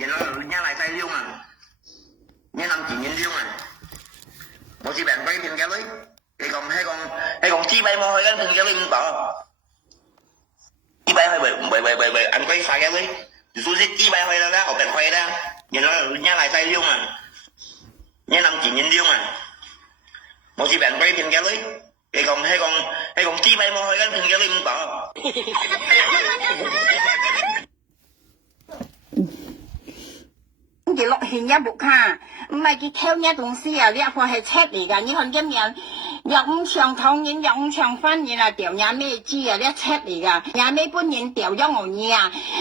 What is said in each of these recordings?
原來nhà lại say liêu mà nhà nằm chỉ nhìn liêu mà một chị bạn quay tiền kéo lấy hay còn chi bay mò hơi cái tiền kéo lấy mình bỏ chi bay hơi bởi anh quay sai kéo lấy số giết chi bay hơi ra học bạn quay ra nhìn nó nhà lại say liêu mà nhà nằm chỉ nhìn liêu mà một chị bạn quay tiền kéo lấy hay còn chi bay mò hơi cái tiền kéo lấy mình bỏ cái loại hình nha bụng ha mà cái theo nha đồng sĩ à liệu phải hay chết đi cả những con cái miệng dòng trường thông những dòng trường phân như là tiểu nhà mẹ chi à liệu chết đi cả nhà mẹ bốn nhân tiểu cho ngồi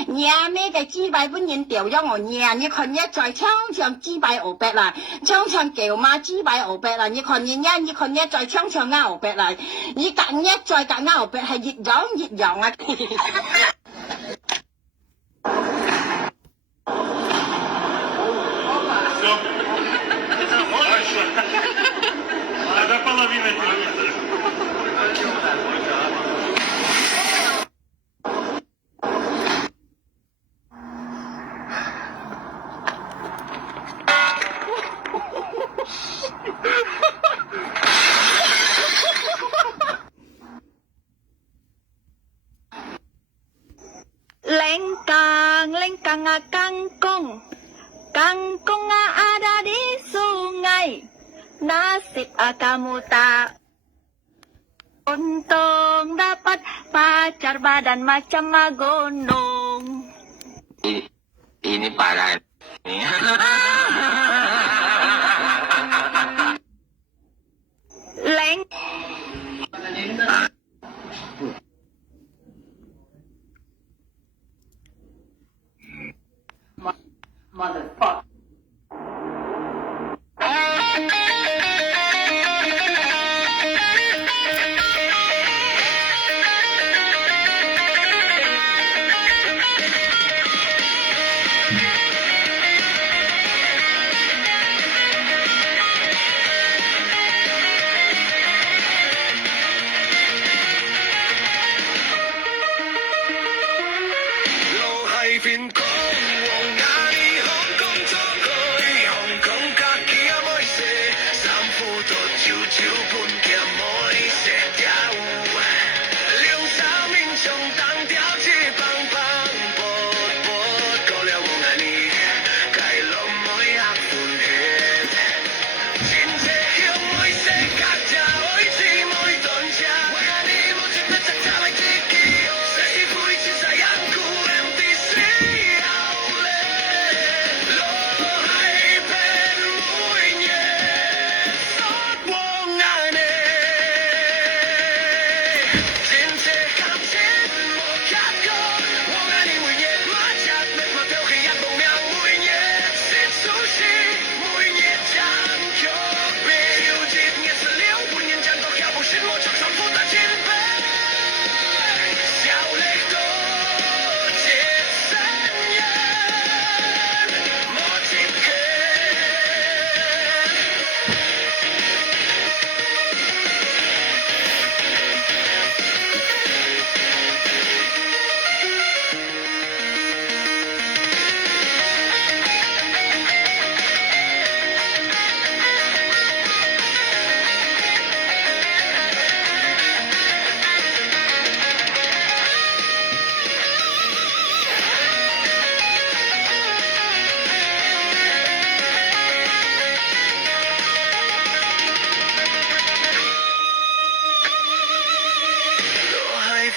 nhà mẹ cái chi bài bốn nhân tiểu cho ngồi những con nhất在昌trường chi bài ở bên là昌trường kiểu mà chi bài ở bên là những con nhất在昌trường ở bên là những cạn nhất在cạn ở bên係熱養啊Это половина телевизора. Lengkang kangkong ada di sungai nasib kamu tak untung dapat pacar badan macam gunung ini parah leng motherfucker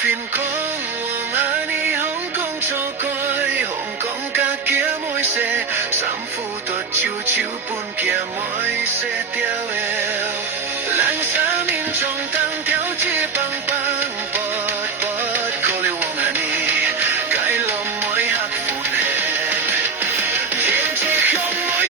phiền có ngã đi Hồng Kông cho coi Hồng Kông ca kia môi xe sắm phu tuột chiu chiu buồn kia môi xe tiêu eo lạnh xa min trong tăng theo chia băng băng bọt bọt cô liêu wong hà ni cái lom môi hạt phun hẹn thiên chỉ không môi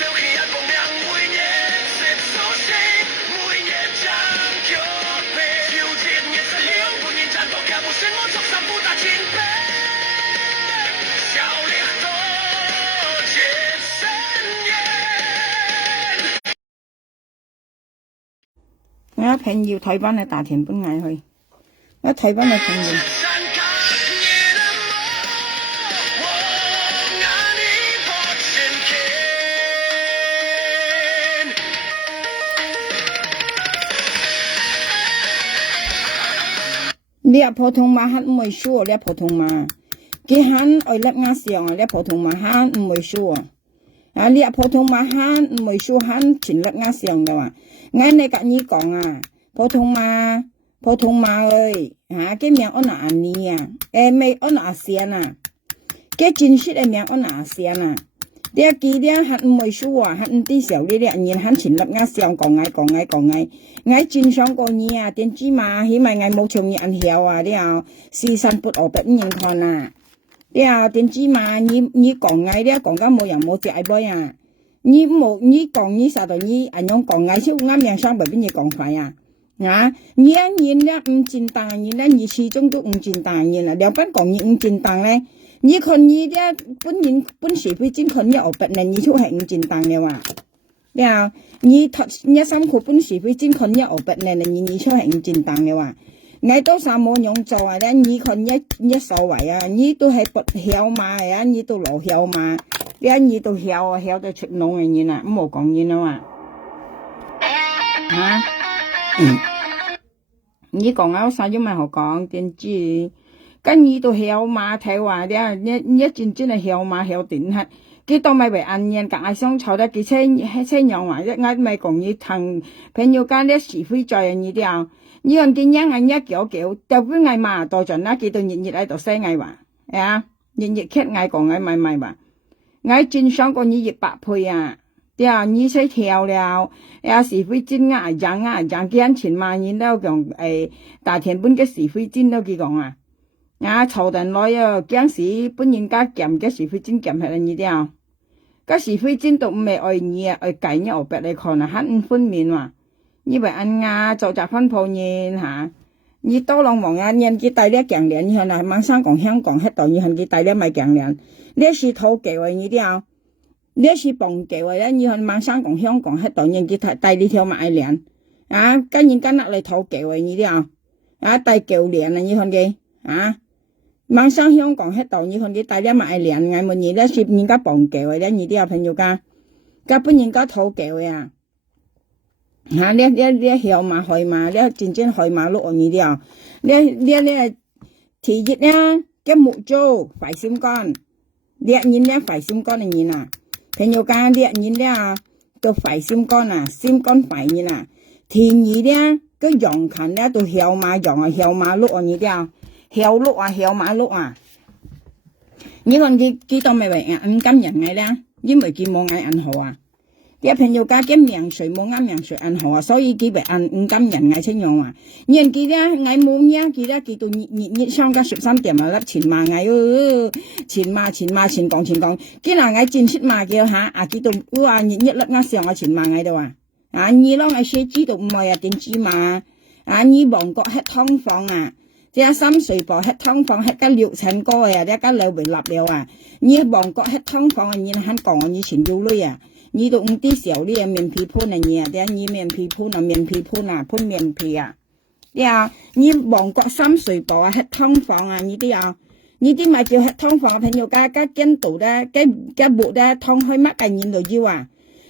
theo khi ăn cùng đang mùi nhẹ xếp số xe mùi nhẹ 朋友台灣嘅大田搬嗌去，我台灣嘅朋友。你普通話喊唔會說，你普通話，佢喊愛叻啱上啊，你普通話喊唔會說啊，你普通話喊唔會說喊全叻啱上嘅話，我你甲你講啊，普通話ơi，cái miệng ông nào ăn đi à, em mấy ông nào xiên à, cái chính sách em miệng ông nào xiên à, dia kỳ dia hắn mới số à, hắn tí xẻo đi dia nhìn hắn chỉnh lập ngã xiên còn ngay chính sáng còn nhỉ à, tiền chi mà hi mà ngày một chồng nhỉ ăn hiểu à, dia xì san bút ở bên nhìn con à, dia tiền chi mà nhỉ còn ngay dia còn cái một dạng một chạy bơi à, nhỉ còn nhỉ sao đó nhỉ anh nhông còn ngay chứ ngắm miệng sang bởi vì nhỉ còn phải à. Nhỉ nhìn ra chín tàng nhìn ra nhỉ chỉ trong chỗ chín tàng nhìn là đeo bắt còn nhỉ chín tàng này nhỉคนnhỉ ra bún sĩ phi chínhคนnhỉ ở bên này nhỉ chỗ hành chín tàng này mà đeo nhỉ thật nhỉ xăm khu bún sĩ phi chínhคนnhỉ ở bên này là nhỉ chỗ hành chín tàng này mà ngày đó sao mua nhung cho à đấy nhỉคนnhỉ sầu vậy à nhỉ tôi hay bật heo mà à nhỉ tôi lẩu heo mà đeo nhỉ tôi heo tôi chụp nông này nhỉ nè冇講nhỉ đâu à hả nhỉ còn áo sao chứ mà họ còn tiền chi cái nhỉ tôi heo mà theo à đấy nhỉ chính là heo mà heo tỉnh hết cái tao mày phải ăn nhiên cả ai xong cháu đó cái xe nhỏ mà ngay mày còn nhỉ thằng朋友間咧是非在nhỉ掉nhỉ còn cái nhang anh nhỉ kiểu đâu cứ ngày mà tôi chuẩn á cái tôi nhịn ở đó xe ngày mà à nhịn khét ngày còn ngày mày mà ngày chính sáng còn nhỉ bạc phơi à对啊，你才跳了，是非真啊，人见前萬年都講大田本嘅是非真都佢講啊，曹人來啊，驚時本人家鹹嘅是非真鹹係你啲個是非真都唔係愛你啊，愛計你後邊嚟看啊，很分面嘛，你為按啊，就集分鋪nhiên嚇，你多浪忙啊，人佢帶啲強連，你看啊，晚上講香港喺度，你看佢帶啲咪強連，呢是土嘅為你啲你是幫教嘅咧，你看晚上講香港喺度，人佢帶你條買鏈，跟人跟落嚟討教嘅你啲帶教鏈啊，你看佢晚上香港喺度，你看佢帶你買鏈，嗌乜嘢咧？是人家幫教嘅咧，你啲朋友家本人家討教嘅你曉嘛會嘛，你真正會嘛錄你啲你第一咧，cái mũ trâu phải xem con，你nhìn咧phải xem con này nhìn à。朋友間啲人咧都phải xem con à, xem con phải như là thì nhỉ咧cái dòng khẩn咧都曉嘛lúc như thế hiểu mà lúc à như con cái tao mày vậy ăn cắm nhận ngay đó với mày kia mua ngay ăn hồ à cái朋友間cái miệng水冇啱miệng水ăn hồ à所以佢被ăn cắm nhận ngay先用啊人佢咧ngay冇嘢佢咧佢到熱上個13點啊粒錢嘛ngay錢講佢嗱ngay正式嘛叫嚇佢到哇熱粒啱上個錢嘛ngay度啊你咯ngay寫知道唔係點知嘛你旺角黑湯房啊即係深水埗黑湯房黑個6層高啊啲個樓被立了啊你旺角黑湯房啊你肯講以前要女啊你都唔啲時候啲面皮鋪啊你啊啲你面皮鋪啊鋪面皮啊你旺角深水埗啊黑湯房啊你啲咪叫黑湯房朋友家跟度咧cái bộ咧湯開乜嘅nhìn到要啊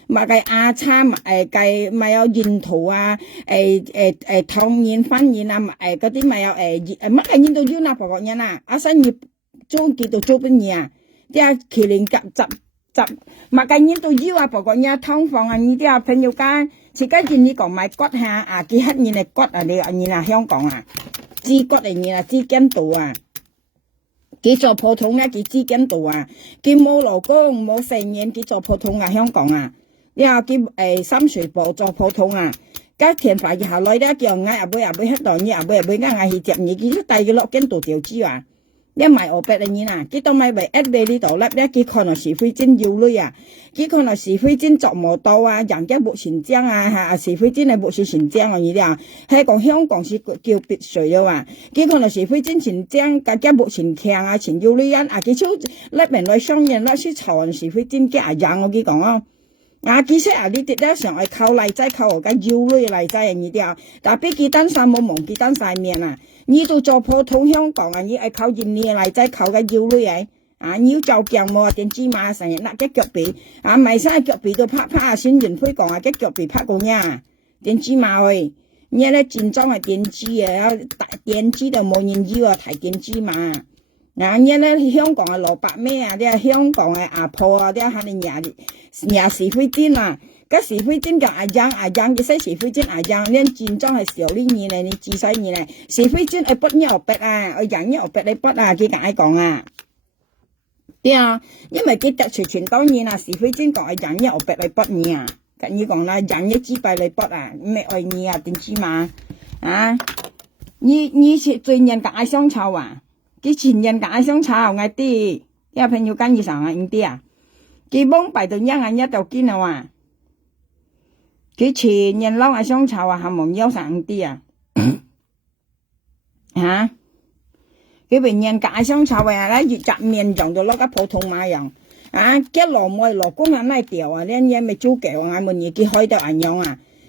mà cái cha mà cái mà有沿途啊湯nhìn翻nhìn啊嗰啲咪有乜嘅nhìn到要嗱婆人啊新業租幾度租邊嘢啊啲麒麟集mà cái nhìn到要啊婆人湯房啊呢啲朋友間自家見你講買骨下幾黑nhìn係骨啊你nhìn啊香港啊支骨嚟nhìn啊支筋度啊佢做普通啊佢支筋度啊佢冇勞工冇成年佢做普通啊香港啊佢深水埗做普通啊cái tiền phải下來咧叫嗌阿妹喺度你阿妹嗌去接你佢帶佢落緊度條枝啊你買我俾你啊佢當買為一俾呢度咧佢看到是非真要女啊佢看到是非真做唔到啊人家冇錢章啊是非真係冇錢章啊呢啲啊係講香港是叫別墅啊嘛佢看到是非真錢章大家冇錢強啊錢要女人佢超甩明來商人甩出潮是非真嘅人我佢講啊啊，其實啊，你直咧上係靠嚟仔靠個腰類嚟仔啊，你啲但係雞蛋晒冇忘雞蛋晒面啊，你都做普通香港啊，你係靠印尼嚟仔靠個腰類嘅，啊，你要做醬冇啊，點芝麻成日揦嘅腳鼻，啊，咪生腳鼻都拍拍啊，先元輝講啊，嘅腳鼻拍過呀，點芝麻喂，你咧正宗係點芝啊，點芝就冇人要啊，提點芝麻。嗱，你咧香港嘅蘿蔔咩啊？啲香港嘅阿婆啊，啲喺你nhà是非煎啊，cái是非煎嘅阿張，cái是非煎阿張，你正宗係少呢嘢嚟，你自細嘢嚟，是非煎係不牛白啊，我人牛白你不啊，佢解講啊，啲啊，因為佢特殊全當然啊，是非煎講係人牛白你不嘢啊，咁你講啦，人一支幣你不啊，咩愛嘢啊？點知嘛？啊，你是最人嘅愛香草啊？cái chuyện nhân cả sống chào ngay tí ya朋友跟住上anh đi à cái bông bài tự nhiên anh nhất đầu kia nào à cái chuyện nhân lâu ai sống chào à hàm mồm yếu sang anh đi à hả cái bệnh nhân cả sống chào à lấy gì chạm miền giống được nó cái phổ thông mà giống à cái lò mồi lò cũng là này tiểu à nên nhân mày chú kẹo anh mình gì cái hơi đầu anh nhông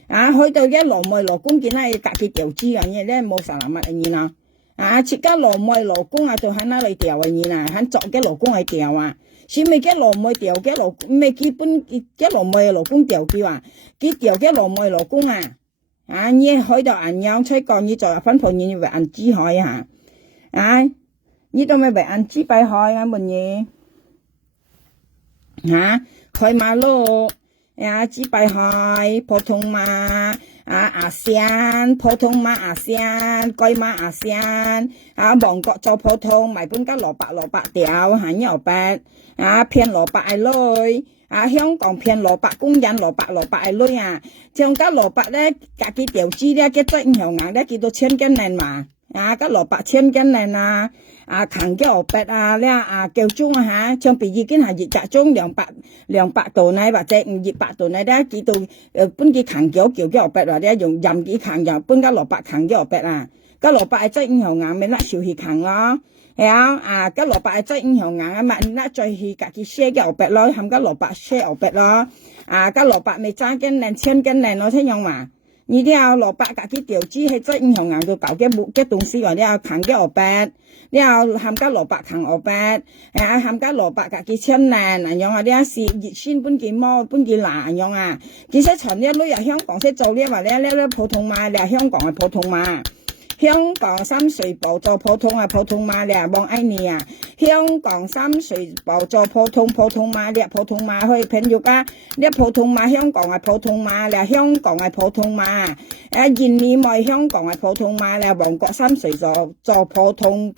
à hơi đầu cái lò mồi lò cũng cái này cả cái tiểu chi à như thế mua sản phẩm anh như nào à chỉ cái lò mồi lò cũng à tôi hắn nói lời tiểu à như nào hắn chọn cái lò cũng hay tiểu à chỉ mấy cái lò mồi tiểu cái lò mấy cái bún cái lò mồi lò cũng tiểu kia à cái tiểu cái lò mồi lò cũng à như hơi đầu anh nhau chơi còn như cho phân phối như vậy anh chỉ hỏi như tôi mới vậy anh chỉ bài hỏi anh mình gì hỏi mà lô chỉ bài hỏi phổ thông mà ASEAN phổ thông mà ASEAN coi mà ASEAN bọn cọ cho phổ thông mày bún cá lò bạc tiểu nhỏ bạc phiên lò bạc ai lôi香港偏蘿蔔工人蘿蔔係女啊，像家蘿蔔咧，隔幾條枝咧，嘅質樣硬咧，叫到千斤零嘛，家蘿蔔千斤零啊，行嘅蘿蔔啊，咧叫鐘啊像比已經係熱格鐘200度呢，或者500度呢，咧叫到搬幾行叫嘅蘿蔔或者用任幾行又搬家蘿蔔行嘅蘿蔔啊，家蘿蔔係質樣硬咪甩少氣行咯。係cái蘿蔔真影響硬啊嘛，那最去自己些嘅蘿蔔咯，含個蘿蔔些蘿蔔咯，個蘿蔔咪揸斤零千斤零咯，聽用嘛？你啲蘿蔔自己調脂係真影響硬到搞嘅冇嘅東西，或者行嘅蘿蔔，你含個蘿蔔行蘿蔔，含個蘿蔔自己千零樣啊，啲是熱鮮搬幾毛搬幾難樣啊，其實從呢女喺香港識做呢話呢普通嘛，你香港係普通嘛。香港深水埗做普通嘛，你望愛你啊！香港深水埗做普通嘛，你普通嘛去朋友家，你普通嘛香港係普通嘛，你香港係普通嘛，印尼咪香港係普通嘛，你旺角深水做普通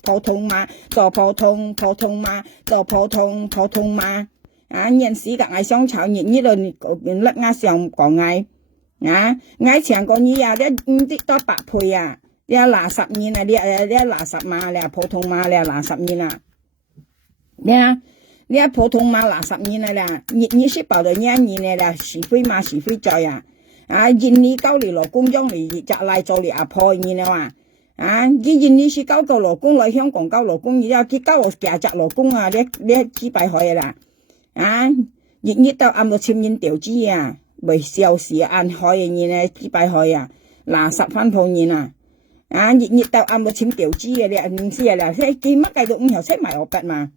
嘛，做普通嘛，做普通嘛，人時間係相炒熱呢度甩啱上講嗌嗌長個呢啊，你啲多百倍啊！你拿10年啊，你拿10嘛，你普通嘛，你拿10年啊，你普通嘛拿10年啊，你是保的2年啦，是非嘛是非在印尼交你老公用你就嚟做你阿婆你啦印尼是交個老公來香港交老公，而家佢交我夾隻老公啊，你只擺開啦，日到暗到簽印條紙啊，為小時按開你呢只擺開啊，拿10分鋪你啊。日到暗到簽條紙嘅，你唔知啦，即係乜計到後識埋我筆嘛，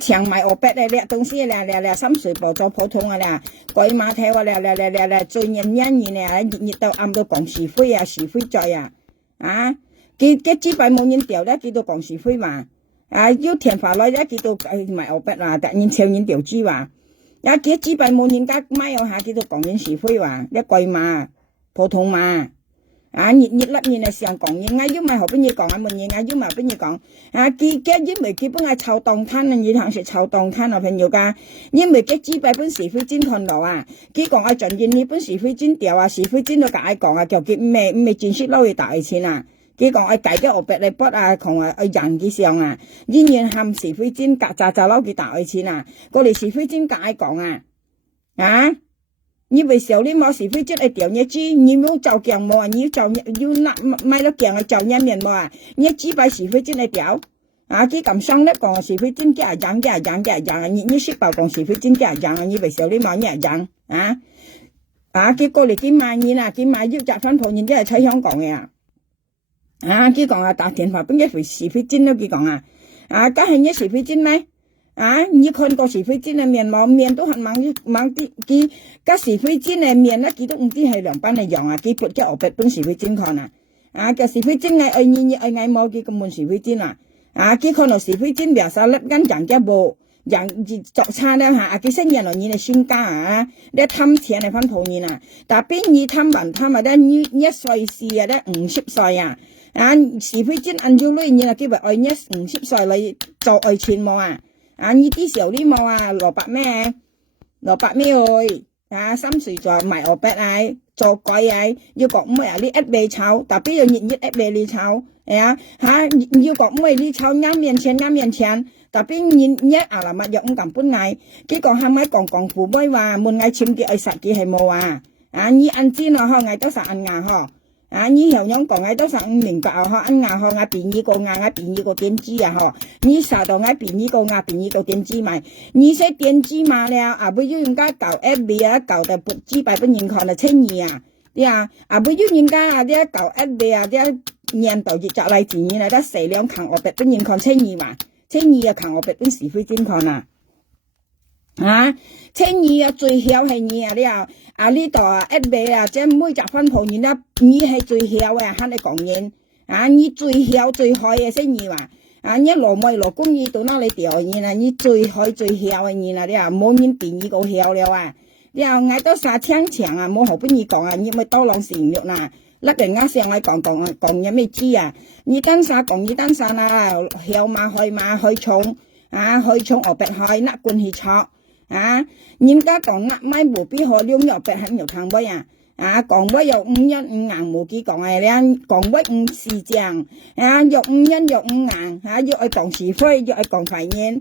長埋我筆咧，東西咧，深水埗做普通啦，鬼馬睇我咧，最人咧，日到暗到講是非是非在佢支筆冇人掉咧，叫到講是非嘛，要填法律咧，叫到埋我筆啦，突然簽人條紙話，佢支筆冇人家買下，叫到講人是非話，一鬼馬普通嘛。日甩嘢係上講嘢，要咪後邊嘢講問嘢，要咪後邊嘢講，佢因為佢本係臭檔攤啊，你行食臭檔攤啊朋友家，因為佢只擺本是非煎看到佢講盡現呢本是非煎掉是非煎都解講叫佢唔係正式撈去大錢佢講計啲我白你筆窮人嘅上仍然含是非煎夾就撈佢大錢嗰嚟是非煎解講你為少你冇是非即係掉一支，你冇就鏡冇你就要買咗鏡去就一面冇你只擺是非即係掉佢咁傷咧講是非真假講你識爆講是非真假講你為少你冇嘢講結果你見買嘢啦，見買要集翻鋪嘢都係喺香港嘅佢講打電話邊一回是非真咯，佢講家係呢是非真咩你看過是非真嘅面冇面都很猛啲佢家是非真嘅面咧，佢都唔知係兩班嘅樣佢撥咗我別本是非真看個是非真嘅愛你愛冇佢咁滿是非真佢看到是非真描述粒間講嘅冇人作差咧佢新人來你嘅身家你貪錢嚟翻鋪嘢但邊你貪還貪咧你1歲事咧50歲是非真按照你你叫為愛50歲嚟做愛錢冇呢啲時候呢冇蘿蔔咩3歲在賣我筆做鬼要講咩你一味炒但邊有熱一味你炒要講咩你炒啱面錢但邊熱啦乜用咁本嚟佢講係咪講父妹話門嗌簽嘅愛實嘅係冇你ăn煎嗌都實ăn ngà你hiểu nhóm còn ngay đó sang mình bảo ăn ngà ngay bị như cô ngà ngay bị như cô tiên chi你啥都ngay bị như cô ngà bị như cô tiên chi mà你識tiên chi mà了不如人家搞 FB 搞得不幾百人看了千二不如人家啲搞 FB 啲年度就嚟錢嚟得4兩扛我別本人看千二嘛千二扛我別本是非真看千二最曉係你了呢度FB即每集分鋪你你係最曉嘅喺你講嘢你最曉最開嘅先你話你羅妹羅公你到哪裡調你你最開最曉嘅你冇人比你個曉了你嗌到沙槍冇好俾你講你咪多浪成肉甩人家上嚟講有咩知你單沙講你單沙曉嘛去衝我別去甩罐去錯人家講甩咪無必可兩又別很有湯杯講乜又5人5硬無幾講講乜5時正又5人又5硬要愛講是非要愛講排面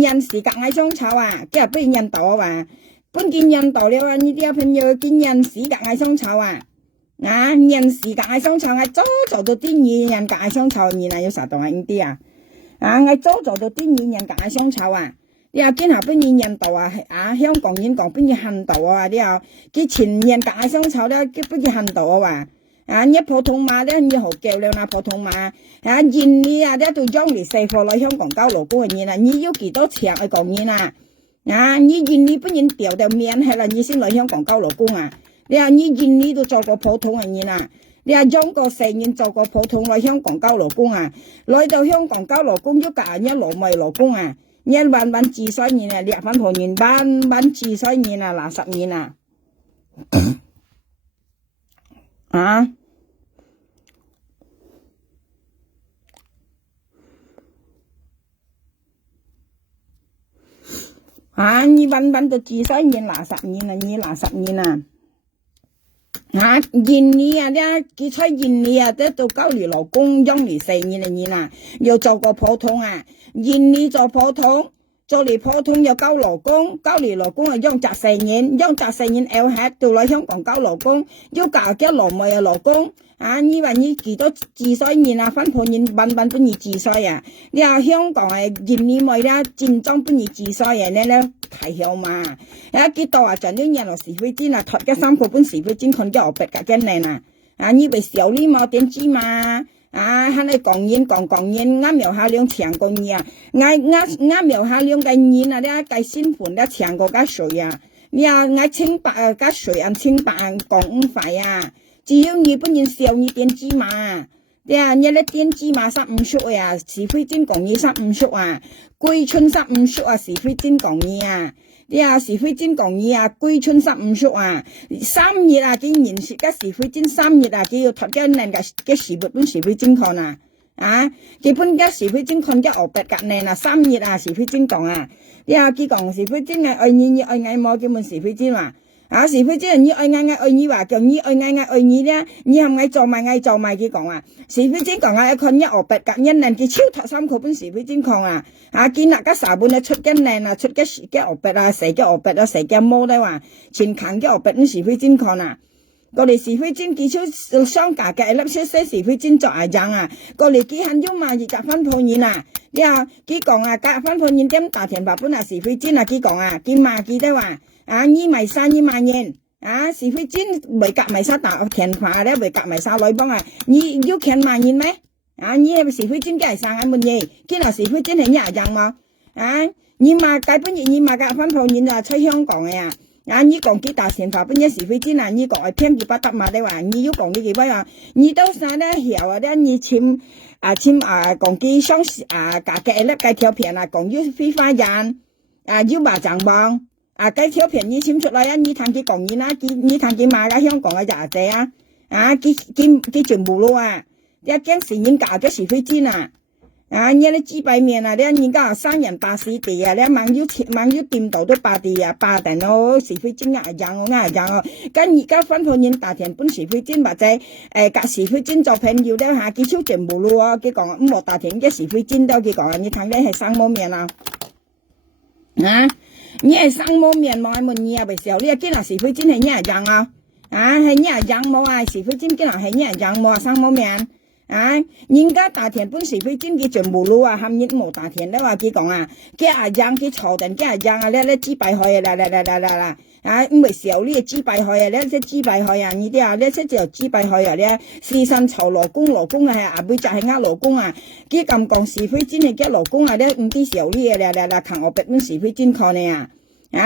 人時間愛相炒今日不如人道本見人道了呢啲朋友見人時間愛相炒人時間愛相炒早做到啲嘢人間愛相炒你要實當呢啲我早做到啲嘢人間愛相炒你見下邊人道香港人講邊人道你佢前人家相炒咧，佢邊人道你普通話咧，你好叫了普通話印尼咧都將你細貨來香港交勞工嘅嘢你要幾多錢去講嘢你印尼邊人調到面係啦，你先來香港交勞工你印尼都做過普通嘅嘢你中國成年做過普通來香港交勞工來到香港交勞工要嫁一勞咪勞工nhân ban chi soi nhìn nè địa phân hồ nhìn ban chi soi nhìn là sập nhìn như ban từ chi soi nhìn là sập nhìn nhìn nè đấy cái soi nhìn nè đấy tôi cao lì老公用嚟四nhìn又做個普通nhìn你做普通做嚟普通又交勞工又用雜4年L 吃到來香港交勞工要搞嘅勞咪勞工你話你幾多自衰年分鋪年ban本你自衰你話香港nhìn你咪啦戰爭本你自衰你睇曉嘛幾多賺啲人落是非真托嘅3個本是非真看嘅我別格嘅呢你為小你冇點知嘛喺你講嘢啱描下兩長個嘢啱描下兩個嘢你計先盤咧長個加水你嗌清白加水清白講唔快只要你本人小你點知嘛你咧點知嘛15歲是非真講嘢15歲歸春15歲是非真講嘢你是非真講嘢歸春15歲3月佢認識嘅是非真3月佢要托嘅人嘅是本是非真看佢本嘅是非真看嘅我別格呢3月是非真講你佢講是非真愛你愛冇叫問是非真是非真你愛你話叫你愛你咧你係咪做埋佢講是非真講看一我別格人人佢超托3個本是非真看見那個啥本出嘅靚出嘅我別死嘅我別死嘅毛咧前扛嘅我別是非真看過嚟是非金幾出商家嘅粒出些是非金作樣啊，過嚟幾恨要嘛而夾翻破現啊，你啊幾講啊夾翻破現點大田白本啊是非金啊幾講啊，幾嘛幾得話啊二咪三二萬元啊是非金未夾咪沙大田化咧未夾咪沙女幫啊，你要錢萬元咩？啊你係咪是非金嘅係生緊乜嘢？見到是非金係一樣嘛？啊你嘛計本你嘛夾翻破現啊出香港嘅啊！啊！你講幾大錢法本一是非金啊！你講係偏幾不得嘛？你話你要講幾位啊？你到時咧曉啊！你簽講幾雙價格咧計條片啊！講要非法人要麻將幫計條片你簽出來啊！你睇佢講嘢啦，你睇佢買嘅香港嘅廿隻佢全部咯啊！一驚是人價嘅是非金啊！你啲豬排麵啊，你人家3人80地啊，你網腰店度都8地啊，8定咯，是非金咁，而家分鋪人大田本是非金或者夾是非金做朋友咧嚇，佢超全部咯啊，佢講五毛大田嘅是非金都佢講，你睇你係生冇面啊，你係生冇面冇問你啊，為時候你見到是非金係一樣啊，係一樣冇啊，是非金見到係一樣冇啊，生冇面。人家大田本是非金佢全部路啊，含人冇大田咧話佢講啊，佢樣佢坐定佢樣啊，咧豬排開啦，唔係時候呢個豬排開啊，咧即豬排開啊，呢啲啊，咧即就豬排開啊，咧時辰籌勞工係阿妹就係勞工啊，佢咁講是非金係嘅勞工啊，咧唔啲時候呢嘢扛我別本是非金看你啊，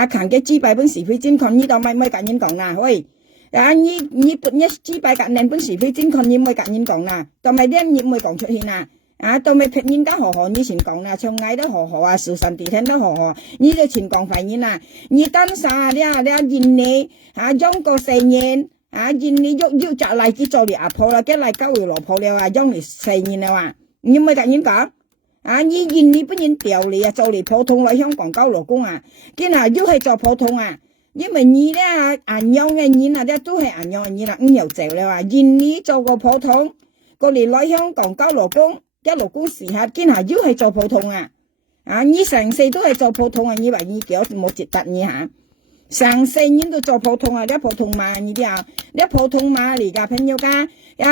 扛嘅豬排本是非金看呢度咪夾人講啊，喂。你本一豬排夾人本是非金看你唔會夾人講啦，同埋啲你唔會講出現啊，同埋別人家何以前講啦，從嗌都何啊，數神地聽都何，你就前講發現啦，你當啥你認你用過4年認你喐就嚟去做你阿婆啦，跟嚟交回老婆了用你4年啦話，你唔會夾人講。你認你本人調你做你普通來香港交勞工跟又係做普通因為你咧按樣嘅人咧都係按樣嘅人啦，又做咧話，認你做個普通，過嚟來香港交勞工，一勞工時刻，跟下又係做普通你成世都係做普通你話你叫冇值得你成世人都做普通你普通嘛你啲你普通嘛嚟噶朋友家，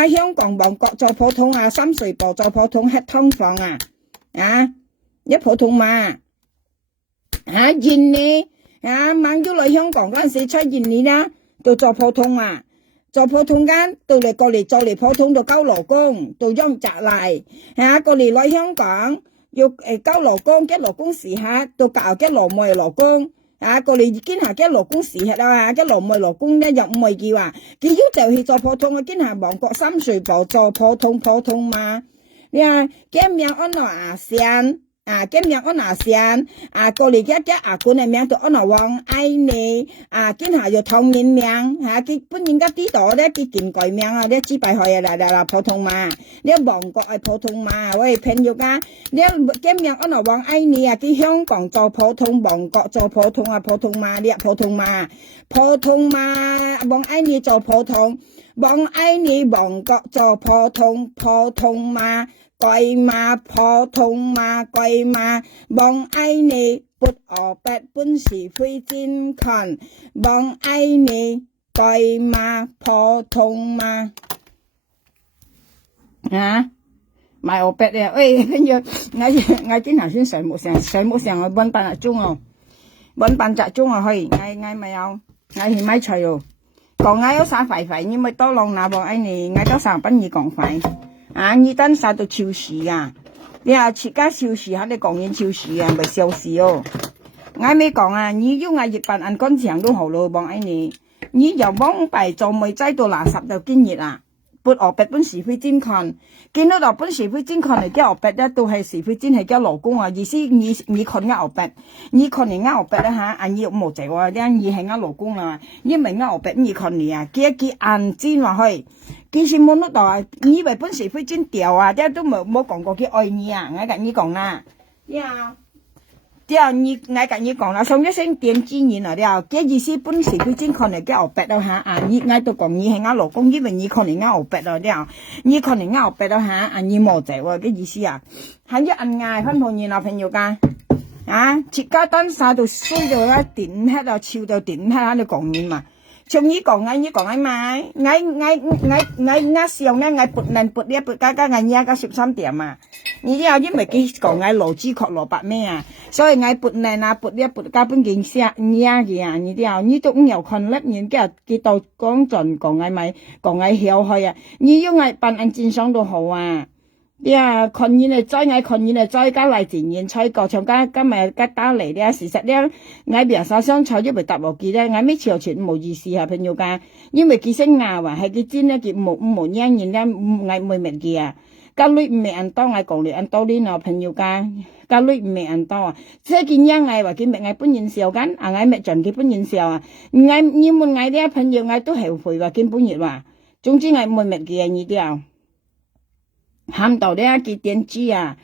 香港旺角做普通深水埗做普通吃湯房你普通嘛認你。猛咗嚟香港嗰陣時出現你啦，就做普通做普通間到嚟過嚟做嚟普通到交勞工，到央宅嚟過嚟嚟香港要交勞工，嘅勞工時刻到教嘅勞務勞工過嚟見下嘅勞工時刻嘅勞務勞工咧又唔係叫佢要就去做普通見下旺角深水埗做普通嘛，你嘅名安樂先。今日我拿先過嚟一管嘅名叫安娜王愛你今下又同人名佢本人家啲度咧佢見改名你豬排開啦普通嘛，你旺角係普通嘛，喂朋友家你今日安娜王愛你佢香港做普通，旺角做普通普通嘛，你普通嘛王愛你做普通，王愛你旺角做普通嘛。貴嘛普通嘛貴嘛，望愛你不學白本是非金看，望愛你貴嘛普通嘛買學白咧，喂跟住我經常先上木上我搵半個鐘搵半個鐘可以，我咪有我去買菜咯，講我有啥費你咪多浪那望愛你，我都上班而講費。你等下到超市你設家超市你講緊超市咪超市我未講你要日本按乾淨都好咯，望愛你又幫白做妹仔到垃圾就堅熱撥學白本是非金看，見到落本是非金看嚟嘅學白咧都係是非金係嘅勞工意思你看學白，你看你學白咧你冇做你係勞工啦，你咪學白你看你佢按尖話去。其實冇乜度你以為本是非金掉啲都冇講過佢愛你我跟你講啦，你我跟你講啦，上一聲點知你佢意思本是非金看嚟嘅學白你我都講你係我勞工，因為你看你學白你看你學白你冇做嘅意思係一按分朋友朋友間設家單晒到衰到點喺度笑到點喺度講你嘛。trong như còn ai mai ngay siêu nè ngay bụt đi bụt cái ngày nhà cái 13 điểm mà你知道因為佢講嗌羅豬確蘿蔔咩啊，所以嗌撥嚟嗱撥一撥加本件寫嘢嘅啊，你知道你都唔有困力，人家佢到講盡講嗌咪講嗌曉去啊，你要嗌辦案戰上都好啊，你啊困人嚟再嗌困人嚟再加嚟自然吹過長加今日加打嚟咧，事實咧嗌別人手上菜因為搭落機咧，嗌咩潮錢冇意思啊朋友家，因為佢識拗啊，係佢煎咧佢冇嘢人咧嗌冇乜嘅啊。cái lưỡi mẹ ăn to ngày còn lưỡi ăn to đi nào朋友ca cái lưỡi mẹ ăn to à thế cái nhà ngày và cái mẹ ngày bốn nhân siêu gan à ngày mẹ chọn cái bốn nhân siêu à ngày như một ngày đấy朋友ngày都後悔và cái bốn nhiệt và總之ngày một mẹ kia như thế nào ham đầu đấy cái tiền chi à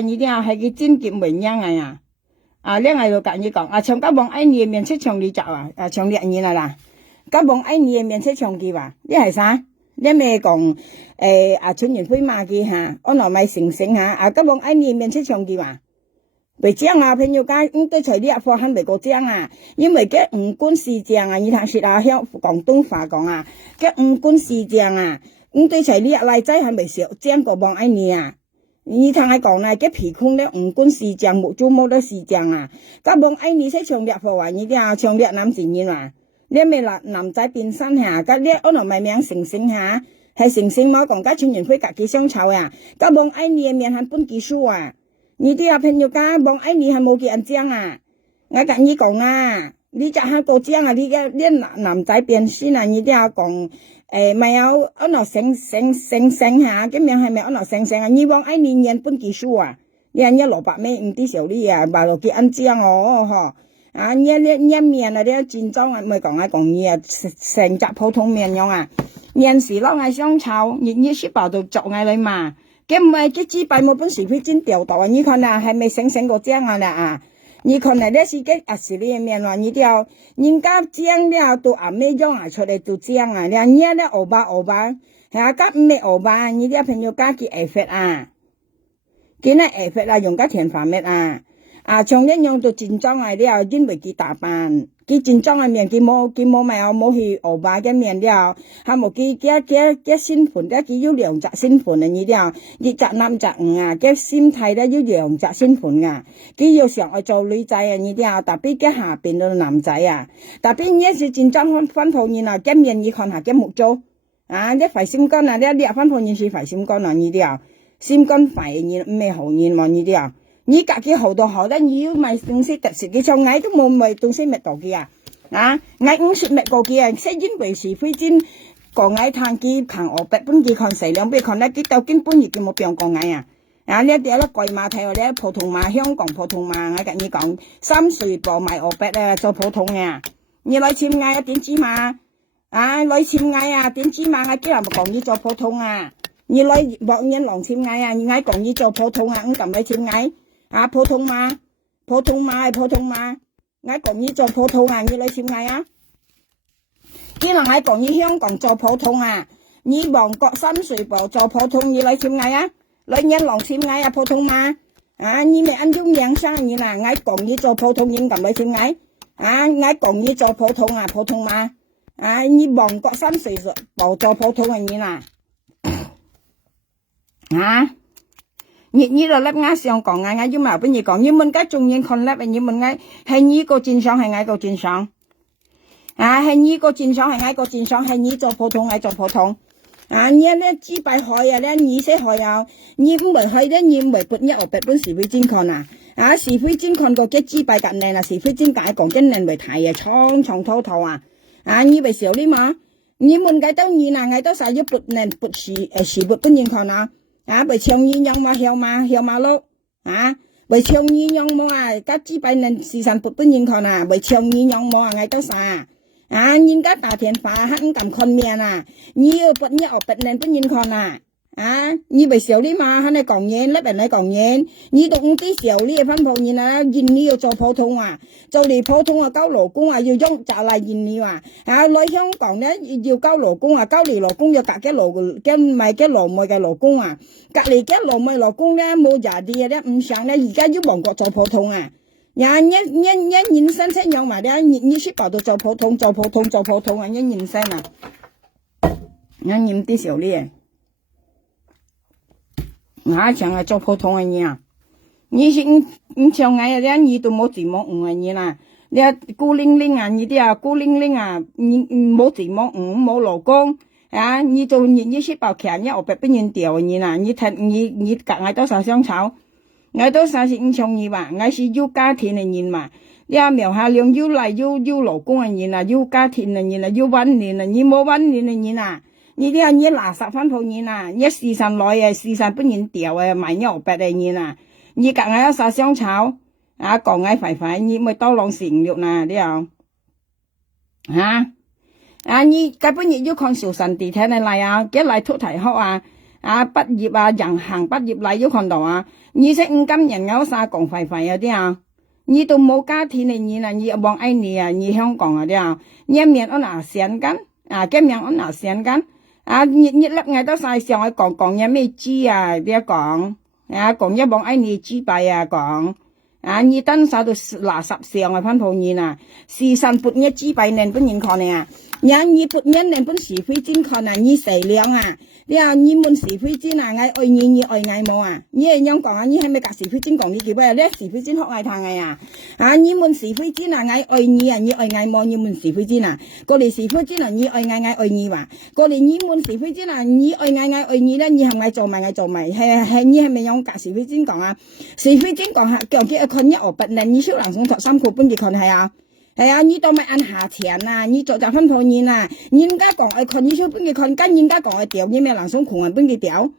như thế nào hay cái tiền kiếm mấy nhà ngày à lấy ngày rồi cả như còn trong các bọn anh nhiều miền sẽ trồng đi chợ trồng điện như là các bọn anh nhiều miền sẽ trồng gì và đấy là sao để mẹ còn春園飛馬嘅嚇，我來咪成嚇，咁往一年面出場嘅話，為這樣朋友家對財啲貨很為過這樣因為嘅五官是這樣你睇説香廣東話講嘅五官是這樣對財啲嚟仔很為少，這樣個往一年你睇係講嘅皮空咧五官是這樣，木做冇得是這樣咁往一年出場啲貨話，你啲場啲男自然你咪男仔變身嚇，咁你我來咪名成嚇。係成成冇講家傳人會隔幾相湊咁望愛你面係本技術你啲朋友家望愛你係冇幾人將我跟你講你就係個將你男仔變身你啲講咪有我來成下咁樣係咪我來成你望愛你面本技術你係一蘿蔔咩唔啲時候啲話落幾人將嗬一面啲戰裝咪講你成隻普通面樣現時攞嗌相湊，你書包度作嗌你嘛，佢唔係佢紙幣冇本事會真掉到你看係咪醒過這樣你看呢是個是呢面你條人家將了都咩樣出嚟都這樣你呢歐巴咁唔係歐巴，你啲朋友家佢發佢呢發用家填法咩從一樣到戰裝了因為佢打扮佢戰裝面佢冇咪有冇去歐巴嘅面了係冇佢身份咧佢要兩隻身份你了一隻男隻佢心態咧要兩隻身份佢要上去做女仔你了特別佢下邊嘅男仔特別呢是戰裝分鋪你嘅面你看下佢木做你快心肝你分鋪你是快心肝你了心肝快你唔係好你嘛你了你隔幾好多好咧，你要買東西特色嘅，從矮都冇買東西乜到嘅矮50乜個嘅，即因為是非真個矮攤機行我白本機看細兩邊看咧，佢到根本已經冇變個矮呢啲咧貴馬睇我哋普通馬香港普通馬，我跟你講3歲磅買我白做普通你來簽矮點知嘛來簽矮點知嘛，我幾日冇講你做普通你來莫人狼簽矮你講你做普通唔咁來簽矮。普通嘛，我講你做普通你來簽嗌啲人喺講你香港做普通你旺角深水埗做普通你來簽嗌來人狼簽嗌普通嘛你咪按中樣生意我講你做普通你咁來簽嗌我講你做普通普通嘛你旺角深水埗做普通你你là lớp ngã xong còn ngay nhưng mà bây giờ còn như mình cái trung nhiên con lớp như mình ngay hay như cô trên sóng hay ngay cô trên sóng hay như cô trên sóng hay ngay cô trên sóng hay như cho phổ thông hay cho phổ thông như咧只bài hỏi你sẽ hỏi你唔係hỏi咧你唔係撥一ở別本是非真看是非真看個嘅只bài夾呢là是非真解講真人為睇蒼蒼滔滔你為少啲嘛你們cái đâu như là ngày đâu sao giúp撥nền撥是撥本人看bởi trong như nhau mà hiểu mà lô bởi trong như nhau mà các chỉ bài nên sĩ sản phụ bên nhìn còn bởi trong như nhau mà ngày đó xa nhìn các tà thiền phá hắn cầm con miền như vẫn như ở bên nên bên nhìn còn như bởi xíu đi mà hắn này còn nhện lớp bên này còn nhện như đúng tí xíu đi phân phụ nhìn nhìn như cho phổ thông cho đi phổ thông cao lỗ cung yêu giống trả lại nhìn như nói香港咧要交勞工交嚟勞工要隔嘅勞嘅咪嘅勞咪嘅勞工隔嚟嘅勞咪勞工咧冇廿啲咧唔想咧而家要旺角做普通呀，你人生这样嘛的，你是搞到做普通啊，你人生啊，你人啲小咧，哪像係做普通嘅人啊？你是你像我呀，你都冇字幕啊你啦，你孤零零啊，你啲啊孤零零啊，你冇字幕冇老公啊，你是包錢，你後邊俾人掉你啦，你睇你夾嗌多少相吵，嗌多少是唔像你嘛，嗌是有家庭嘅人嘛，你啊苗下亮有嚟有老公嘅人啊，有家庭嘅人啊，有溫暖啊，你冇溫暖嘅人啊。你啲啊，你垃圾翻鋪人啊，你時辰來啊，時辰俾人掉啊，賣你後邊嘅人啊，你夾硬一殺相炒啊，講嗌快快，你咪多浪成肉啦，啲啊，你根本亦要看小神地睇你嚟啊，一嚟出題學啊，畢業啊，人行畢業嚟要看到啊，你識五金人有啥講快快啊啲啊，你都冇家庭嘅人啊，你望愛你啊，你香港啊啲啊，你一面安哪想緊啊，今面安哪想緊。你粒嗌到晒上去講有咩知啊？啲講講一望愛你知弊啊講你等晒到垃圾上去翻鋪面啊，時辰撥一知弊人本人看啊，你撥一人本是非真看啊，你善良啊，你問是非真啊，愛你愛冇啊，你係樣講啊，你係咪夾是非真講你幾杯啊？你是非真學愛聽嘅你問是非真啊，愛你啊，你愛冇，你問是非真啊，過嚟是非真啊，你愛你話，過嚟你問是非真啊，你愛你咧，你係咪做埋係你係咪樣夾是非真講啊？是非真講下叫佢看一學不能，你小人送托衫褲本嘅看係啊。你當咪按下錢啊，你做就分鋪人啊，人家講愛看，你小本嘅看，跟人家講愛掉，你咩人送窮人本嘅掉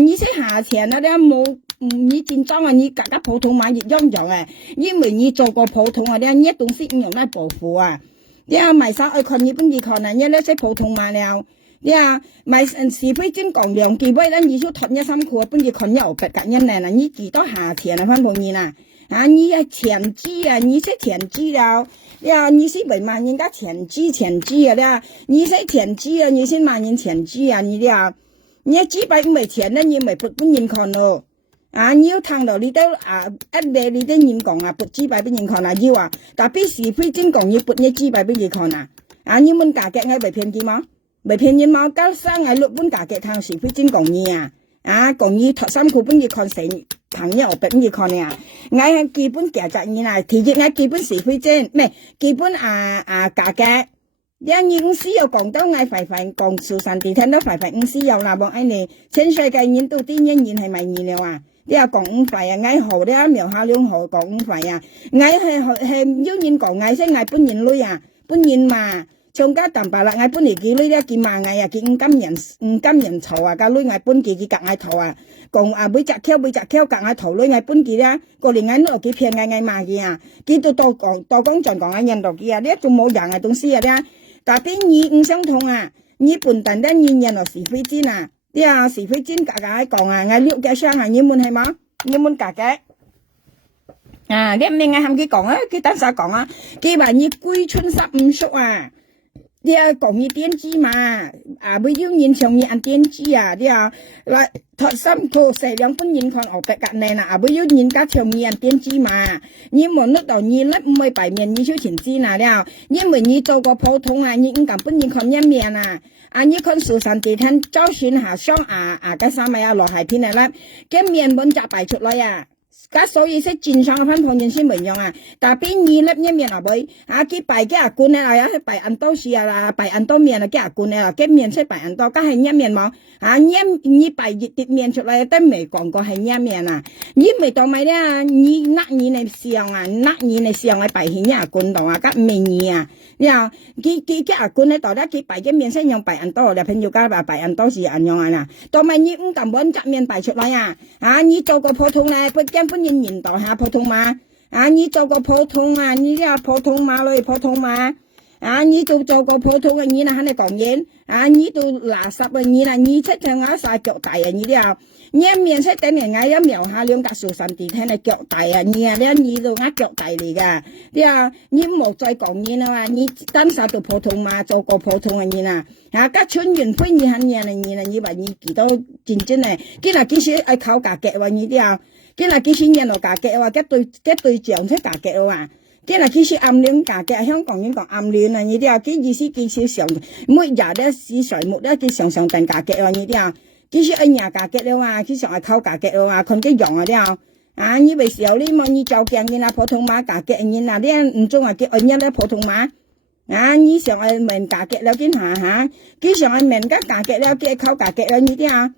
你識下錢啊，你冇你戰爭啊，你格普通話亦一樣啊，因為你做過普通啊，你東西唔用嚟保護啊，你賣衫愛看你本嘅看啊，你咧識普通話了。你賣是非真講兩句杯咧，你就脱一衫褲本嘅看又白格人嚟啦，你幾多下錢啊分鋪人啊？你錢知啊，你識錢知了，你是為罵人家錢知啊，你識錢知啊，你先罵人錢知啊，你知擺唔係錢咧，你咪撥本人看咯，你要聽到你都一嚟你都人講撥知擺俾人看要但必是非真講要撥一知擺俾人看你問價格嗌為騙佢嗎？為騙人嗎？交生嗌六本價格聽是非真講你講你托衫褲本要看成朋友俾你看嗌係基本價格你提議嗌基本是非真，咩基本價格，你公司又講到嗌快快講小三地聽到快快公司又嗱望你，全世界人都啲人係咪你了你又講五塊嗌好你苗下兩號講五塊嗌係有人講嗌先嗌本人女本人嘛。trong các tầm bà là ngay bốn幾女咧見嘛ngay見五金人頭個女ngay bốn幾夾ngay頭còn bây giờ khéo夾ngay頭女ngay bốn幾咧個連ngay nó幾片ngay mà kìa幾多講盡講ngay人度kìa咧仲冇人東西咧但係你唔相同你本等咧你人是非真啲是非真夾講ngay六個箱你問係嗎？你問夾嘅你唔明係佢講佢等下講佢話你歸春15宿你講你電子嘛每有人像你按電子你來托衫褲洗兩本人看學白格呢每有人家像你按電子嘛你冇得到你咧唔係白面你小錢知了因為你做過普通你唔敢本人看一面你看小三地聽周選下雙個衫咪落海片啦嘅面本就擺出來所以識戰上嘅分鋪人先唔樣但係邊二粒一面佢擺幾罐去擺很多時擺很多面幾罐幾面識擺很多家係一面冇你擺一碟面出來都未講過係一面你未當咪咧你拿你嚟上拿你嚟上嚟擺起一罐度家唔係你幾罐喺度咧佢擺一面先用擺很多咧朋友家擺很多時樣當咪你唔敢揾隻面擺出來你做個普通咧不驚本人引導下普通嘛你做個普通你普通嘛嚟普通嘛你做個普通你肯定講嘢你做垃圾你出場晒腳大你一面出等人一瞄下兩格小神地聽你腳大你做腳大嚟噶你冇再講嘢啦你單殺做普通嘛做個普通家春園飛你肯你話你幾多真正幾時愛考價格你今日幾時人落價格話，嘅對象出價格話，今日幾時暗戀價格，香港人講暗戀啊，呢啲啊，幾意思幾少上，每日咧市場目咧幾上定價格啊，呢啲啊，幾時按nhà價格咧話，幾時係扣價格話，佢啲用啊啲啊。啊，以為時候呢麼你就鏡嘅啦，普通話價格嘅啦，啲唔中係叫按一咧普通話。啊，以上係明價格了見下嚇，幾上係明嘅價格了，嘅扣價格了呢啲啊。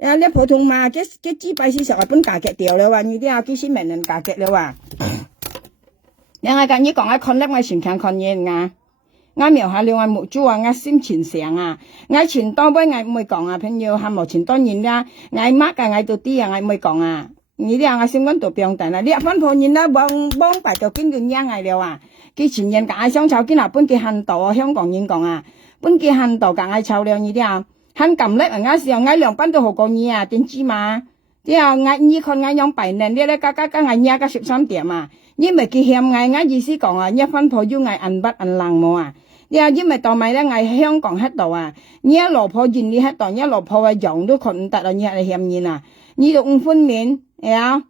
啊，你普通話嘅資幣市場係本價格掉了話，呢啲啊幾時明人價格了話。你係講你講係看咧，我全強看嘢啊。我描下了我木珠啊，我先前上啊，我前多杯我唔會講啊，朋友係無前當然啦，我乜啊，我到啲啊，我唔會講啊。你啲啊，我先講到病定啦，你分鋪人啦，幫白就經過嘢嗌了啊。佢前人夾香草，見下本嘅hand度啊，香港人講啊，本嘅hand度夾嗌臭了呢啲啊，hand咁叻啊，時候嗌兩班都學過嘢啊，點知嘛？啲啊，嗌呢看嗌用白嫩啲咧，加嗌嘢加13點啊，因為佢嫌嗌意思講啊，一分鋪要嗌銀筆銀冷冇啊。呀，因為當咪咧，喺香港喺度啊，呢一羅破現呢喺度，一羅破嘅用都看唔得啊，呢係嫌現啊，呢度5分面，係啊，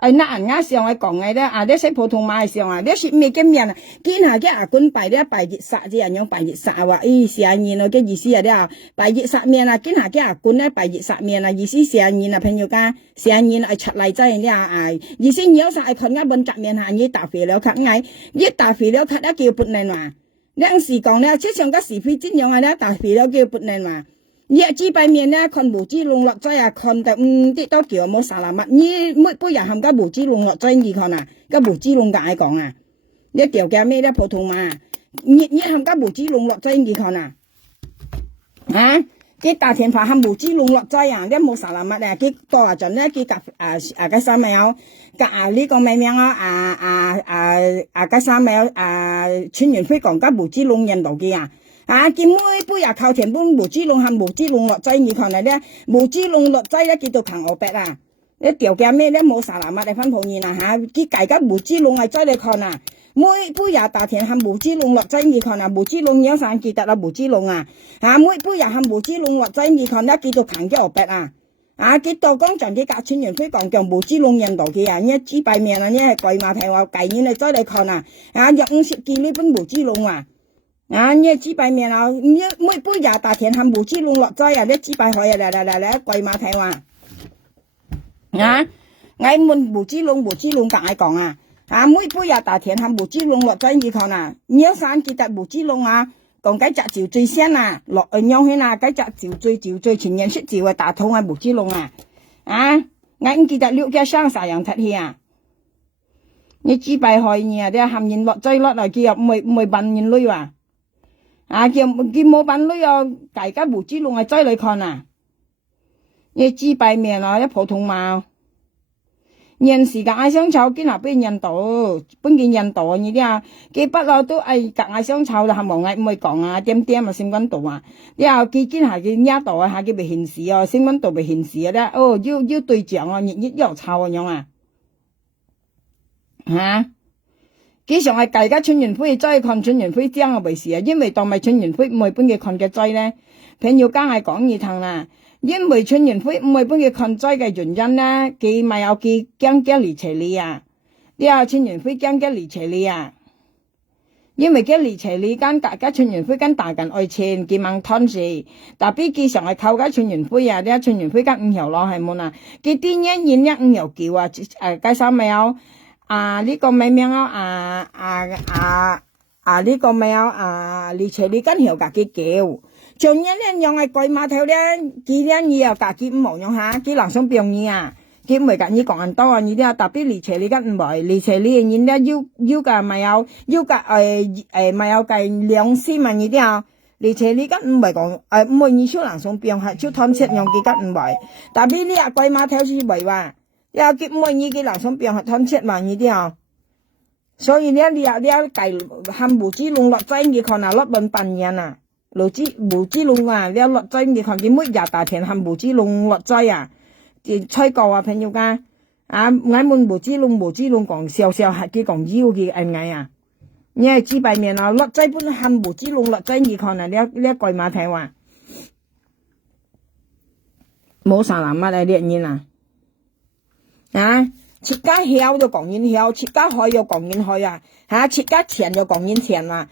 那人家上嚟講嘅咧，啊，你識普通話嘅上啊，你識咩嘅面啊？見下嘅阿官拜咧拜熱殺啲人用拜熱殺話，成年咯嘅意思啊，啲啊拜熱殺面啊，見下嘅阿官咧拜熱殺面啊，意思成年啊，朋友家成年係出嚟真係啲啊，意思有晒佢啱本側面下，呢大肥了咳嗌，呢大肥了咳一叫半年話。有時講咧，即上個時飛真樣啊咧，大肥了叫半年話，日子拜面咧，看無知弄落劑啊，看得啲都叫冇沙拉乜，呢每杯人含個無知弄落劑而看啊，個無知弄解講啊，一條嘅咩咧普通話，你含個無知弄落劑而看啊，啊！啲大田牌係無知弄落劑啊！啲冇沙拉乜啊！佢多下陣咧，佢夾個三秒，夾呢個咩名啊？個三秒村員飛講夾無知弄印度嘅啊！佢每杯啊靠田本無知弄係無知弄落劑，而看嚟咧無知弄落劑咧叫做強牛白啊！你條嘅咩咧冇沙拉乜嚟分鋪面啊嚇！佢計個無知弄係劑你看啊！每杯也大田係無知弄落劑而看啊，無知弄有散記得啦，無知弄啊，每杯也係無知弄落劑而看咧，叫做強嘅牛白啊，佢到講陣啲隔村員飛講叫無知弄印度嘅啊，呢豬閉面啊，呢係貴馬蹄話計年嚟再嚟看啊，有50件呢本無知弄啊，呢豬閉面啊，每杯也大田係無知弄落劑啊，呢豬閉海啊嚟貴馬蹄話，嗌問無知弄夾嗌講啊。每杯也大田係無知弄落劑而看啊，有散記得無知弄啊，講計隻照最先啊，落樣去啊，計隻照最全人識照啊，大肚係無知弄啊，我記得6嘅生晒人踢氣啊，你知敗害你啊，啲含人落劑落嚟，佢又唔會笨人女話，佢冇笨女啊，大家無知弄係劑嚟看啊，你知敗面啊，一普通話。人時隔嗌香草，見下邊印度，本見印度啊呢啲啊，佢不嬲都係隔嗌香草啦，係無嗌唔會講啊，點啊新聞度啊，然後佢見下佢呢度啊，下佢被顯示啊，新聞度被顯示啊咧，要對象啊，要炒啊樣啊，佢上係大家村員會再看村員會將啊為事啊，因為當咪村員會唔係本嘅看嘅災咧，朋友家係講二趟啦。因為村員會唔係幫佢抗災嘅原因咧，佢咪有佢驚離邪理啊！呢個村員會驚離邪理啊！因為驚離邪理間大家村員會跟大近愛錢，佢問吞事，但係佢上係靠緊村員會啊！呢個村員會跟5條咯係冇啊！佢啲嘢演一5條叫啊！介紹咪有呢個咩名啊？呢個咪有離邪理跟條架佢叫。仲有咧，用係貴碼頭咧，佢咧你又夾佢5毛用下，佢留上病院啊，佢唔係夾你講人多啊，你啲啊特別離邪你跟唔係離邪你嘅人咧要價咪有要價咪有計200萬你啲啊，離邪你跟唔係講唔係你超難上病係超貪錢用佢跟唔係，特別呢啊貴碼頭是為話，又佢唔係你佢留上病係貪錢萬你啲啊，所以咧你計含無知弄落劑你看啊落本半年啊。無知弄啊！你落劑你看佢每日大田係無知弄落劑啊！吹過啊朋友家我們無知弄講笑係佢講妖嘅嗌啊！你係知白面啊！落劑本係無知弄落劑你看啊！你貴馬蹄話冇啥難乜啊！呢人啊！啊，切家曉就講緊曉，切家開就講緊開啊，切家錢就講緊錢啊。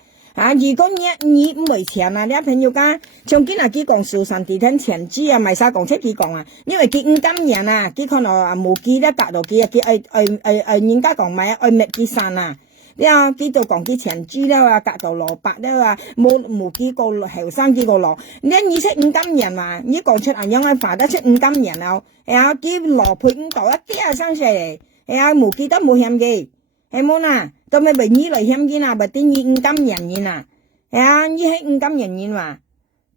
如果你唔會錢啊，你朋友講，像今日佢講壽山地天錢資啊，咪晒講出佢講啊，因為佢唔今年啊，佢可能冇記得隔到佢啊，佢人家講咪愛滅佢散啊。佢就講佢錢資啦，隔到蘿蔔啦，冇幾個後生幾個落，你識唔今年啊？你講出樣嘅話得出唔今年啊？佢羅配唔到一啲啊生出嚟，冇記得冇險嘅，係冇啦。咁咪為你嚟險嘅啦，咪啲你唔今年嘅啦，你係唔今年嘅嘛？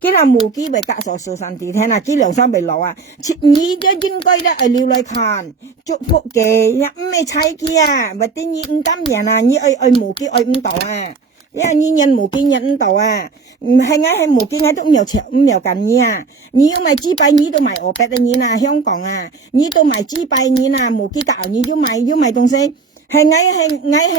佢啦冇機會隔咗壽山地天啊，佢兩三未落啊，你都應該咧留嚟看，祝福嘅，唔係猜佢啊，咪啲你唔今年啊，你愛冇機愛唔到啊，因為你人冇機人唔到啊，唔係係冇機係都唔有錢唔有緊你啊，你要買幾百你都買俄幣嘅你啦，香港啊，你都買幾百你啦，冇機搞你要買東西。係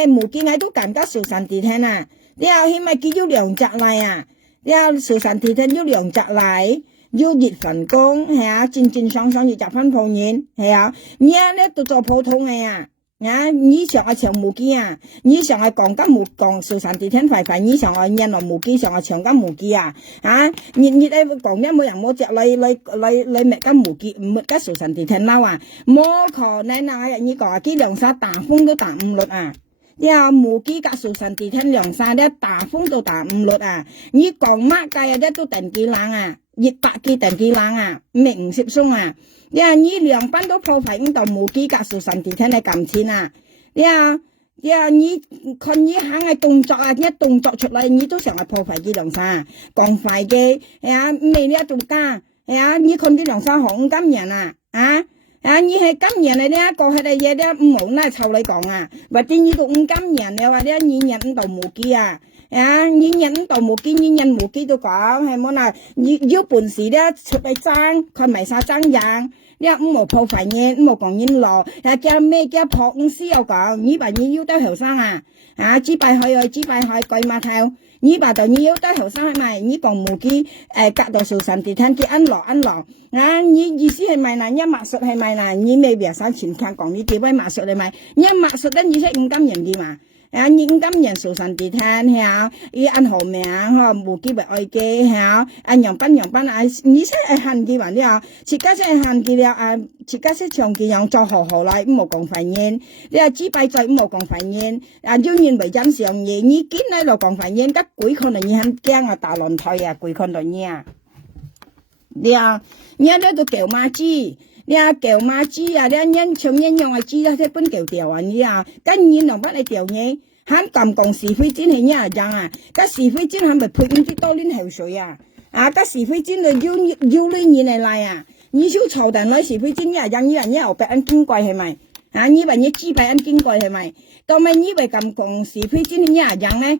冇見我都更加壽山地天啊！你又起碼叫咗兩隻嚟啊！你壽山地天要兩隻嚟，要熱份工係正正常常要集翻鋪面係你咧都做普通嘅你上係長冇機啊！你上係講緊冇講壽山地天快，你上係人落冇機，上係長緊冇機啊！熱咧講一冇人冇隻嚟滅緊冇機，滅緊壽山地天嬲啊！冇可能啊！你講幾兩沙打風都打唔落啊！冇機隔壽山地天兩沙咧打風都打唔落啊！你講乜計啊？都定幾冷啊！熱百幾定幾冷啊！唔接鬆啊！你兩班都破費唔到冇機隔壽山地天嚟撳錢啊！你看你行嘅動作啊，一動作出嚟你都成日破費幾兩沙，講快嘅未呢度加你看啲兩沙行今年啊你係今年嚟呢個係啲嘢咧唔好啦，臭你講啊，或者你個今年你話咧你人唔到冇機啊！你人唔到冇機，你人冇機都講係冇啦，有本事咧出嚟爭，佢咪晒爭贏。你唔好破費嘢，唔好講嘢落，叫咩叫破公司又講，你話你要得後生幾百去鬼碼頭，你話到你要得後生係咪？你講冇機隔到壽山地天叫安落，你意思係咪嗱？一墨術係咪嗱？你未別生前聽講你幾位墨術係咪？一墨術咧，你識五金人嘅嘛？你五金人壽山地天你按號名冇機會愛嘅按樣班你識係行嘅話呢切家識係行嘅了切家識長嘅樣做好嚟唔好講廢言，你幾百載唔好講廢言，要認為真上嘢，你見喺度講廢言，得鬼可能你很驚大輪胎鬼可能你你喺度叫媽子。你叫媽子你人像人樣嘅子咧，本叫調你跟人兩筆嚟調你，喊咁講是非真係一樣嗰是非真係咪配唔知多年後水嗰是非真就要你嚟你少嘈但來是非真一樣，你後邊按經貴係咪你話你知幣按經貴係咪？到咪以為咁講是非真係一樣咧？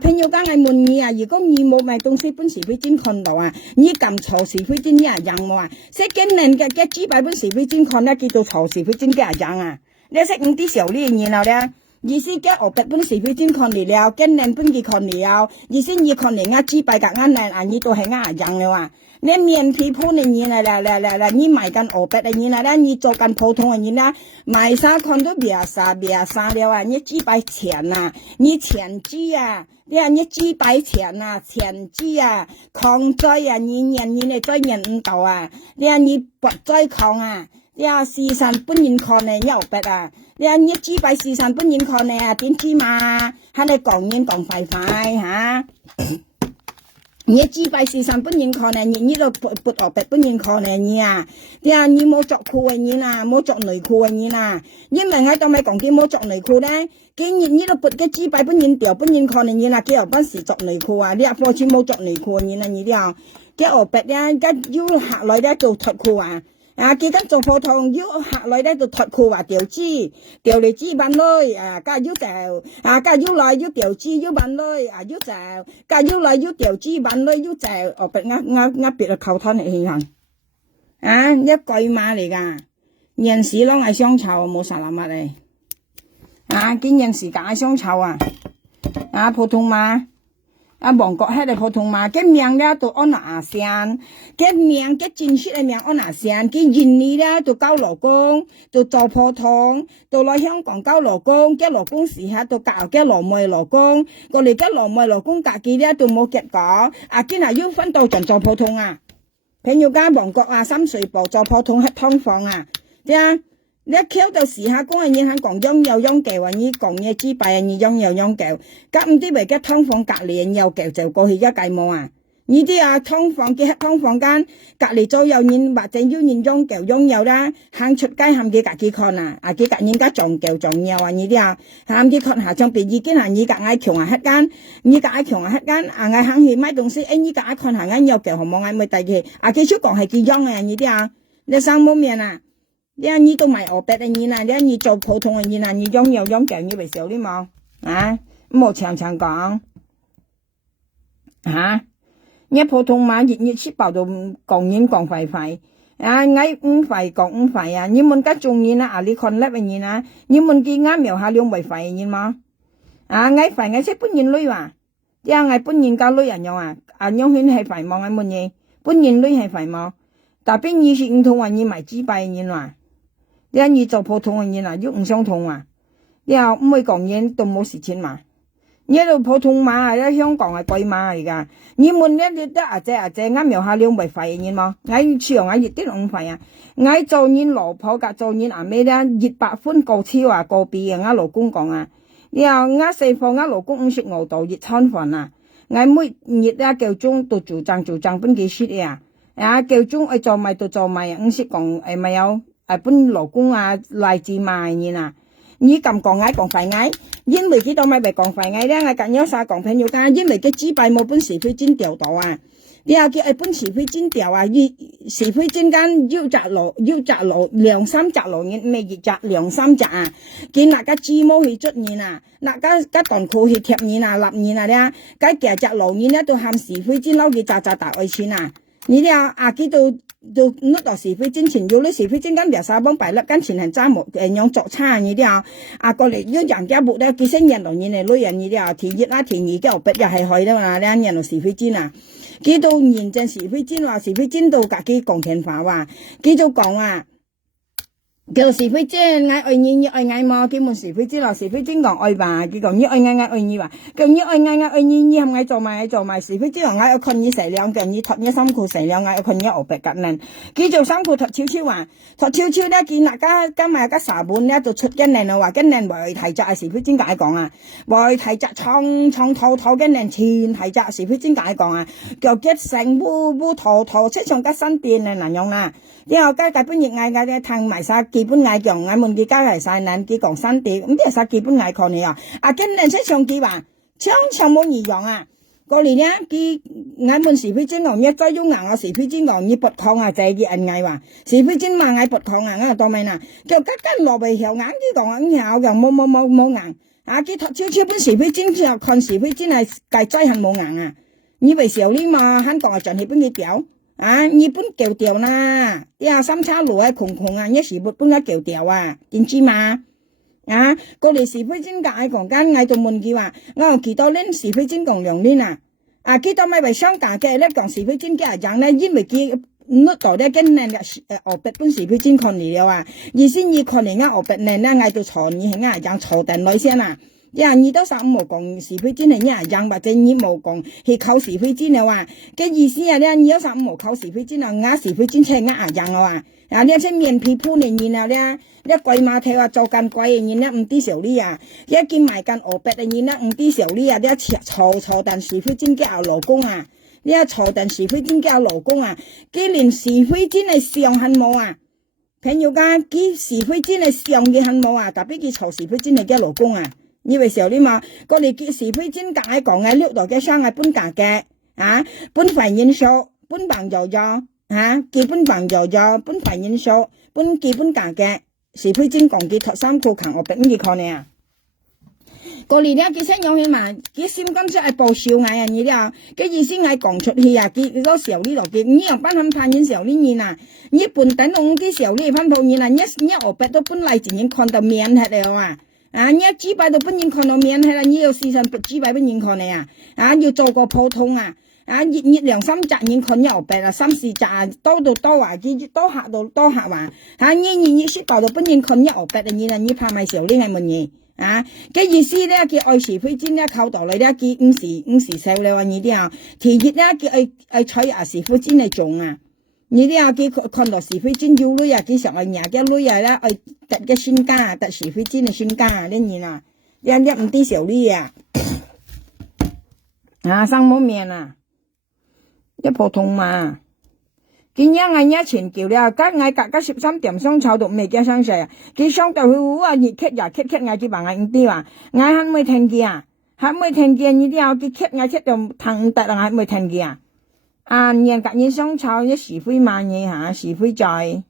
朋友講係問你如果你冇買東西本是非真看到你咁嘈是非真一樣冇識經人嘅知幣本是非真看叫做嘈是非真嘅一樣你識五啲時候呢然後咧意思嘅我本是非真看嚟了，經人本嘅看嚟了，意思你看嚟知幣夾啱嚟你都係一樣嘅你面皮鋪你嚟你買緊我筆你嚟你做緊普通嘅你買啥看都別啥了你知幣錢你錢資你知幣錢錢資抗災你嚟災人唔到你不災抗時辰本人看你有筆你知幣時辰本人看你點知嘛？喺你講嘢講快你知幣時辰本人看你都撥學筆本人看你你冇着褲嘅你冇着內褲嘅你因為喺度咪講佢冇着內褲咧，竟然你都撥嘅知幣本人掉本人看你佢又不時着內褲你課錢冇着內褲你你啲學筆要下來咧做脫褲記得做普通要下來咧就脫褲調脂調嚟脂板類加要就加要來要調脂要板類要就加要來要調脂板類要就別別扣攤嚟氣行一句碼嚟㗎，人士咯係雙臭冇實物嚟見人士假雙臭普通碼啊，韓國迄個普通話，個名咧都按哪聲，個名個正式嘅名按哪聲，佢印尼咧都交老公，都做普通，都來香港交老公，個老公時下都教個羅妹老公，過嚟個羅妹老公自己咧都冇結果，啊，今日要分到盡做普通啊，朋友家韓國啊，深水埗做普通喺劏房啊，啲你敲到時下講係你喺講擁有擁舊啊，你講嘢之敗啊，你擁有擁舊，咁唔知為嘅劏房隔離有舊就過去一計冇啊！呢啲啊劏房嘅劏房間隔離咗有人或者要人擁舊擁有啦，行出街喊佢自己看啊，啊佢隔人家撞舊撞有啊呢啲啊，喊佢看下張被已經係你隔嗌強啊黑間，你隔嗌強啊黑間，啊嗌行去買東西，你隔嗌看下間有舊好冇嗌咪第二，啊佢出講係佢擁啊呢啲啊，你生冇面啊！你都買俄白的你啦，你做普通的你啦，你擁有擁舊你為少啲冇啊？冇常常講啊！你普通話熱切爆到講人講快快啊！嗌唔快講唔快啊！你們家中人啊，你看叻嘅人啊，你們見啱描下兩為快嘅人嘛？啊！嗌快嗌識本人女話，啲啊嗌本人家女人用啊，啊樣圈係快冇嗌乜嘢，本人女係快冇，但邊意思唔同話你買紙幣嘅人話。你做普通嘅人啊，又唔相同啊！你又唔會講嘢都冇事情嘛？你做普通話喺香港係貴碼嚟噶，你們咧你得阿姐啱描下兩為廢嘅人嘛？嗌似我熱啲兩廢啊！嗌做人老婆噶做人阿咩咧熱百分過超啊過比啊！嗌老公講啊，你又嗌四方嗌老公唔食餓到熱餐飯啊！嗌每日咧叫鐘到做賬本幾時啊？啊叫鐘愛做埋到做埋啊！唔識講誒咪有。本老公啊，來自賣嘢啊！你咁講嗌講快嗌，因為幾多咪講快嗌咧？我近有啥講朋友間，因為嘅紙幣冇本是非金掉到啊！你又叫本是非金掉啊？是非金間要摘落兩三摘落嘢，咩熱摘兩三摘啊？見那個紙毛去捽嘢啊，那個檔褲去貼嘢啊，立嘢啊咧，個夾摘落嘢咧都喊是非金撈佢扎大愛錢啊！你哋啊幾度？都那到是非金錢要你是非金間條沙幫擺粒間錢係揸木樣作差呢啲啊過嚟要人家木咧幾聲人同人嚟女人呢啲田一啦田二嘅後壁又係去啦嘛，兩人是非金啊，幾到現正是非金話是非金到自己講聽話話，幾早講啊叫是非金嗌愛你愛嗌嘛，基本是非金咯是非金講愛吧，佢講你愛嗌愛你話，叫你愛愛你你係咪做埋是非金講嗌困你成兩嘅，你托你衫褲成兩嗌困你牛白格嫩，佢做衫褲托超超話，托超超咧見大家今日個茶碗咧就出緊靚啦，話緊靚為題集是非金解講啊，為題集創套緊靚前題集是非金解講啊，叫結成烏套出上個新店咧難用啊，然後家本熱嗌嘅聽埋晒。基本嗌講，我們嘅家係晒難，佢講新啲，咁啲係晒基本嗌講你啊。啊，今年出上幾話，唱冇異樣啊。過年咧，佢我們是非金講，一再要硬啊，是非金講，你不抗啊，就係佢嗌話，是非金嘛嗌不抗啊，我當咪啦。叫家間落嚟條硬啲講啊，硬又冇硬。啊，佢托超本是非金之後，看是非金係計真係冇硬啊。你為時候呢嘛，香港係盡係本嘅屌。啊！日本橋掉啦，呀三叉路啊，窮啊，一時沒搬一橋掉啊，點知嘛？啊，過嚟是非金嗌講間嗌到問佢話，我幾多年是非金講兩年啊？啊，幾多咪為商家嘅咧講是非金嘅人咧，因為佢乜度咧跟人嘅俄白本是非金看嚟了啊，而先要看嚟啱俄白人咧嗌到坐你係啱人坐定女先啊。呀，你都三冇講是非金係一樣，或者你冇講係靠是非金嘅話，嘅意思係咧，你有三冇靠是非金啊，啱是非金係啱樣嘅話，啊，你即面皮鋪嚟然後咧，你貴碼睇話做緊貴嘅然後唔啲少呢啊，一見埋緊俄白嘅然後唔啲少呢啊，你坐定是非金嘅老公啊，你坐定是非金嘅老公啊，佢連是非金係上恨冇啊，朋友家佢是非金係上嘅恨冇啊，特別佢坐是非金係嘅老公啊。你為時候你嘛，過嚟結是非金解講嘅六度嘅商係本價嘅，啊，本份因素，本bằng就咗，啊，基本bằng就咗，本份因素，本基本價嘅是非金講嘅托三褲強我俾你看呢啊。過嚟咧，佢先有起嘛，佢心甘先係報銷嗌人嘢啦，佢意思係講出去啊，佢嗰時候呢度嘅，你又班肯判嘅時候呢嘢啊，你本等到啲時候呢番套嘢啊，一我俾都本嚟自然看到面係了啊。你幾百都不認可到面係啦，你有時辰不幾百不認可你啊，要做個普通啊，熱兩三隻認可你後邊啦，三四隻多到多啊，多客到多客話，你識到都不認可你後邊嘅嘢啦，你怕咪少呢係乜嘢？嘅意思咧，叫愛是非真咧，靠到你咧，叫五時收你話你啲啊，第二咧叫愛取啊是非真嚟種啊，你啲啊叫看到是非真要女啊，叫上愛nhà嘅女啊咧，愛特嘅身家，特是非真嘅身家啊，呢嘢啦，一唔啲小女啊，生冇面啊，一普通嘛。今日我一前叫了，隔13點鐘炒到未驚上世啊！佢上到去熱劇呀劇我佢話我唔啲話，我係咪聽見啊？係咪聽見呢啲啊？佢劇我劇到騰突啊！係咪聽見啊？人隔日上炒一是非嘛嘢嚇，是非在。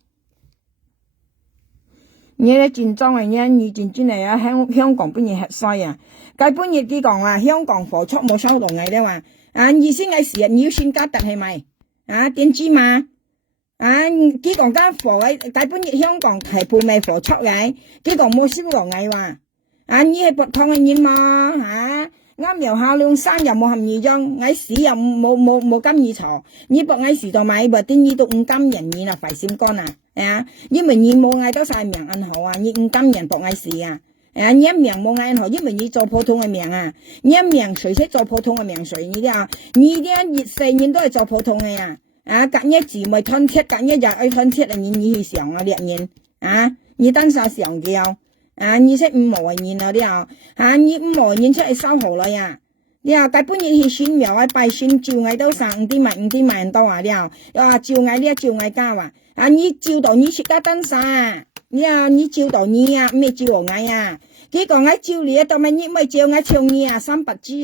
你咧戰爭嘅嘢，你戰爭嚟啊！香港本嘢核衰啊！佢本嘢佢講話香港火速冇收到嘅咧話，意思係時日你要先加特係咪？點知嘛？佢講間貨位，大本日香港係半未貨出嘅，佢講冇燒落嚟話，你係博湯嘅人嘛啱又下兩山又冇含義章，矮屎又冇金耳嘈，你博矮時就買博啲呢度五金人耳啦，費心肝啊，因為你冇嗌多晒名銀行啊，你五金人博矮時啊，你一名冇嗌銀行，因為你做普通嘅名啊，你一名誰識做普通嘅名誰？你啲熱四年都係做普通嘅呀。隔一字咪吞切，隔一日愛吞切啊！你去上啊，獵人你等晒上叫你識五毛人啊啲你五毛人出嚟收好啦呀！你隔本日去選苗拜選照嗌都上五啲萬多啊！照嗌照嗌家話你照到你識得等晒你照到你咩照我嗌佢講嗌照你到咪你咪照嗌唱你300支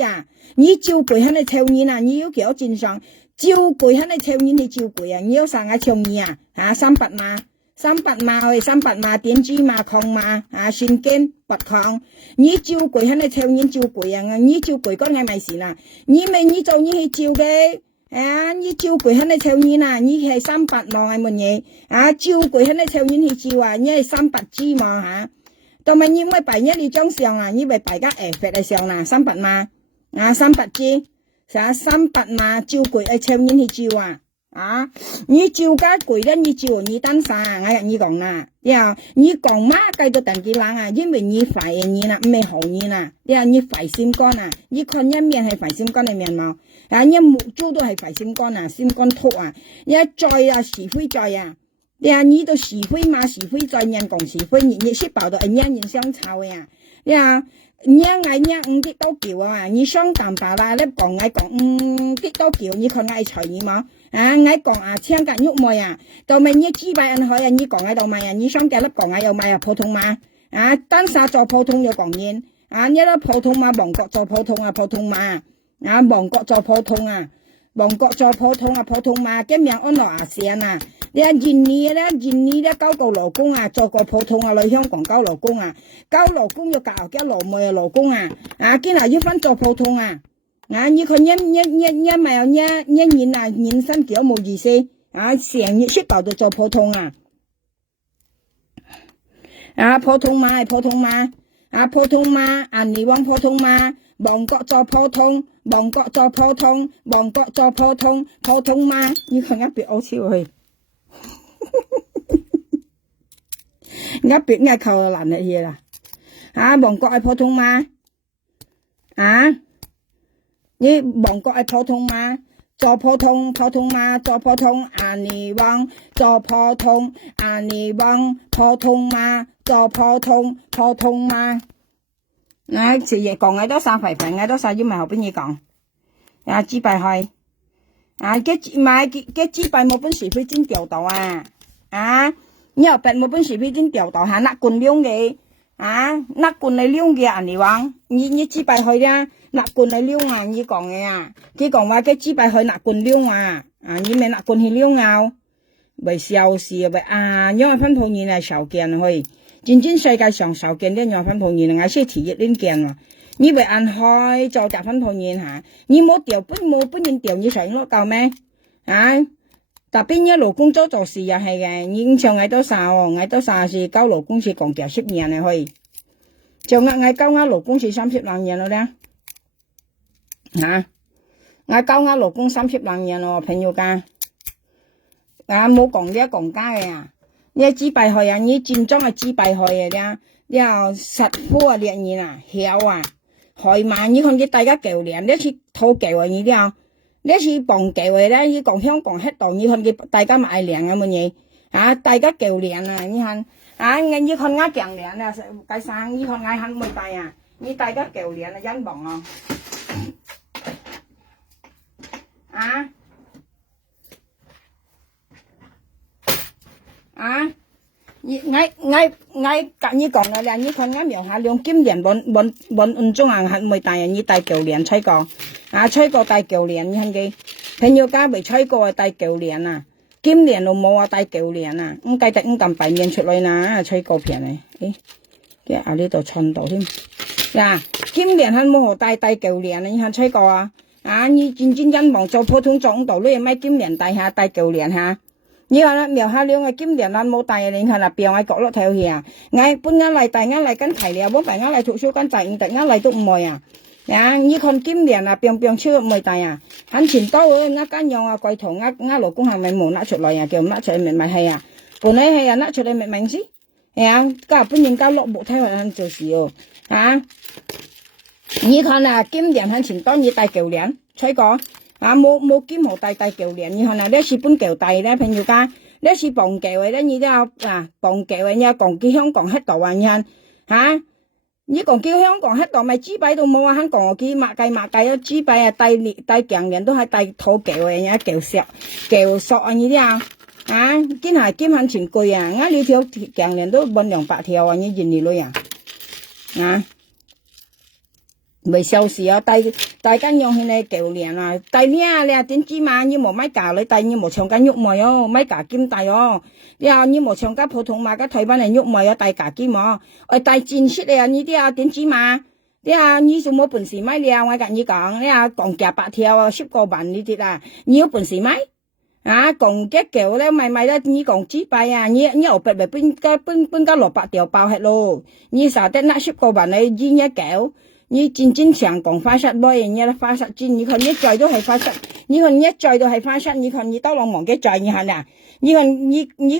你照背喺你唱你你要叫正常。照攰喺你跳演去照攰你有啥唱你300嘛，300嘛，點知嘛，抗嘛，算經拔抗，你照攰喺你跳演照攰你照攰嗰係咪事啦？你咪你做你去照嘅，你照攰喺你跳演你係300嘛係乜嘢？照攰喺你跳演去照你係300支嘛同埋你咪擺一你張相你咪擺個發嘅相300嘛，300支。300嘛，照攰愛唱演去照你照家攰咧，你照你單晒，我同你講啦，你講乜計到等幾冷因為你壞人啦，唔係好人啦，你壞心肝你看一面係壞心肝嘅面貌，你目珠都係壞心肝心肝突一再是非在你都是非嘛，是非在人講是非，你識報到人相吵你嗌五啲多叫你雙淡白啦，你講嗌講啲多叫，你看嗌財你冇嗌講聽緊喐妹到咪你幾百人去你講喺度咪你雙嘅粒講又咪普通嘛單殺做普通又講嘢你粒普通嘛，亡國做普通普通嘛亡國做普通亡國做普通嘛，今日安樂線你現呢交個勞工做個普通嚟香港交勞工交勞工要教嘅勞妹勞工今日要翻做普通你看一咪有一年年薪幾冇意思成日識到到做普通普通嘛係普通嘛普通嘛你往普通嘛亡國做普通亡國做普通亡國做普通普通嘛你看一別好笑去一別嗌扣難嘅嘢啦亡國係普通嘛你亡國係普通嘛做普通嘛做普通你往做普通你往普通嘛做普通嘛直日講嗌多晒肥嗌多晒因為後邊嘢講支幣去嘅支幣冇本事佢真掉到你後邊冇本事佢真掉到甩棍兩嘅甩棍嚟兩嘅你話你支幣去啦甩棍嚟兩你講嘅佢講話嘅支幣去甩棍兩你咪甩棍去兩為笑事因為分鋪嘢係少見去真世界上少見啲樣分鋪嘢我先提一啲見你為按開做夾分鋪嘢你冇調冇本人調你上攞夠咩特別一勞工做事又係嘅，你上嗌多晒是交勞工是講叫10年嚟去就我交我老公是30多年了咧，我交我老公30多年咯，朋友間，冇講啲講假嘅啊，你幾百歲啊，你戰爭係幾百歲嘅咧，你實夫啊烈人啊，曉啊，害嘛，你看佢大家舊年，你去討舊嘅你了，你去幫舊嘅咧，你講香港迄度，你看佢大家買糧啊乜嘢，大家舊年啊，你看。你看我強年啊，計生，你看我很沒大啊，你大家舊年啊，忍望啊，我跟你講啦，你看我苗下兩今年運中啊，很沒大啊，你大舊年吹過，吹過大舊年，你看佢，朋友家未吹過大舊年啊。今年都冇啊，帶舊年啊，計得咁白面出來啦，吹過片嚟，嘅呢度穿到添，今年還冇帶舊年啊，你看吹過啊，你真忍望做普通做到，你咪今年帶舊年嚇，你看啦，苗下兩個今年還冇帶，你看啦，表喺角落頭去啊，我本我嚟帶我嚟跟提了，我帶我嚟圖書館帶，帶我嚟都唔會啊。你看今年啊，變超唔大啊，很前多我間用啊櫃桶我老公係咪冇拿出來啊？叫拿出來明咪係啊，本來係啊拿出來明明先，家本人家落木睇佢做事哦，你看啊，今年很前多你帶舊年吹過，冇金河帶舊年，你看啊，你是本舊帶咧，朋友家，你是綁舊嘅咧，你都要綁舊嘅，你講去香港迄度啊，你看你講叫香港迄度咪豬擺都冇啊，香港佢馬計啊，豬擺啊帶強年都係帶土舊嘅，而舊索啊呢啲啊，堅係堅很前貴啊，我呢條強年都搵200條啊，你認你女啊，未收市啊，大家用起嚟舊年啊，帶你點知嘛，你冇買價你帶你冇長間喐賣哦，買價金帶哦。你冇長家普通嘛，個台灣人喐賣啊，帶價金哦，帶真實嘅呢啲點知嘛？你仲冇本事買了，我跟你講，講價8條啊，10個萬呢啲啊，你有本事買？講嘅舊咧，買得你講幾百啊？你後邊咪搬個600條包hết咯，你啥得那10個萬你一舊？你真想講發射乜嘢咧？發射真，你看一再都係發射，你看一再都係發射，你看你多浪忙嘅在，你看啊，你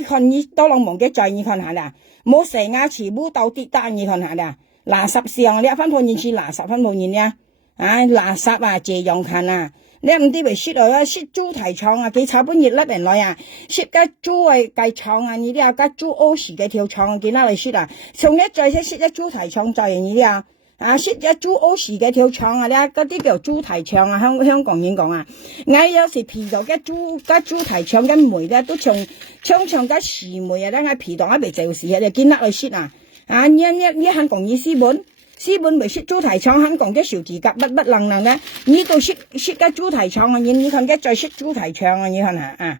看你多浪忙嘅在，你看下啦，冇成牙齒冇到跌單，你看下啦，垃圾上你分鋪是垃圾分鋪嘢啊，垃圾啊，這樣看啊，你唔知咪説來説豬蹄廠啊，幾炒半熱粒人來啊，説個豬係計廠啊，你啲個豬屙屎嘅條廠，見哪嚟説啊，從一再説一豬蹄廠在你啲啊。説一豬屙屎嘅條腸啊，咧嗰啲叫豬蹄腸啊，香港人講啊，我有時皮到嘅豬蹄腸嘅梅咧，都長嘅樹梅啊，咧我皮到一邊就是啊，你見得嚟説啊，你香港意思本咪説豬蹄腸，香港嘅小字甲不能咧，呢度説嘅豬蹄腸啊，你看嘅再説豬蹄腸啊，你看下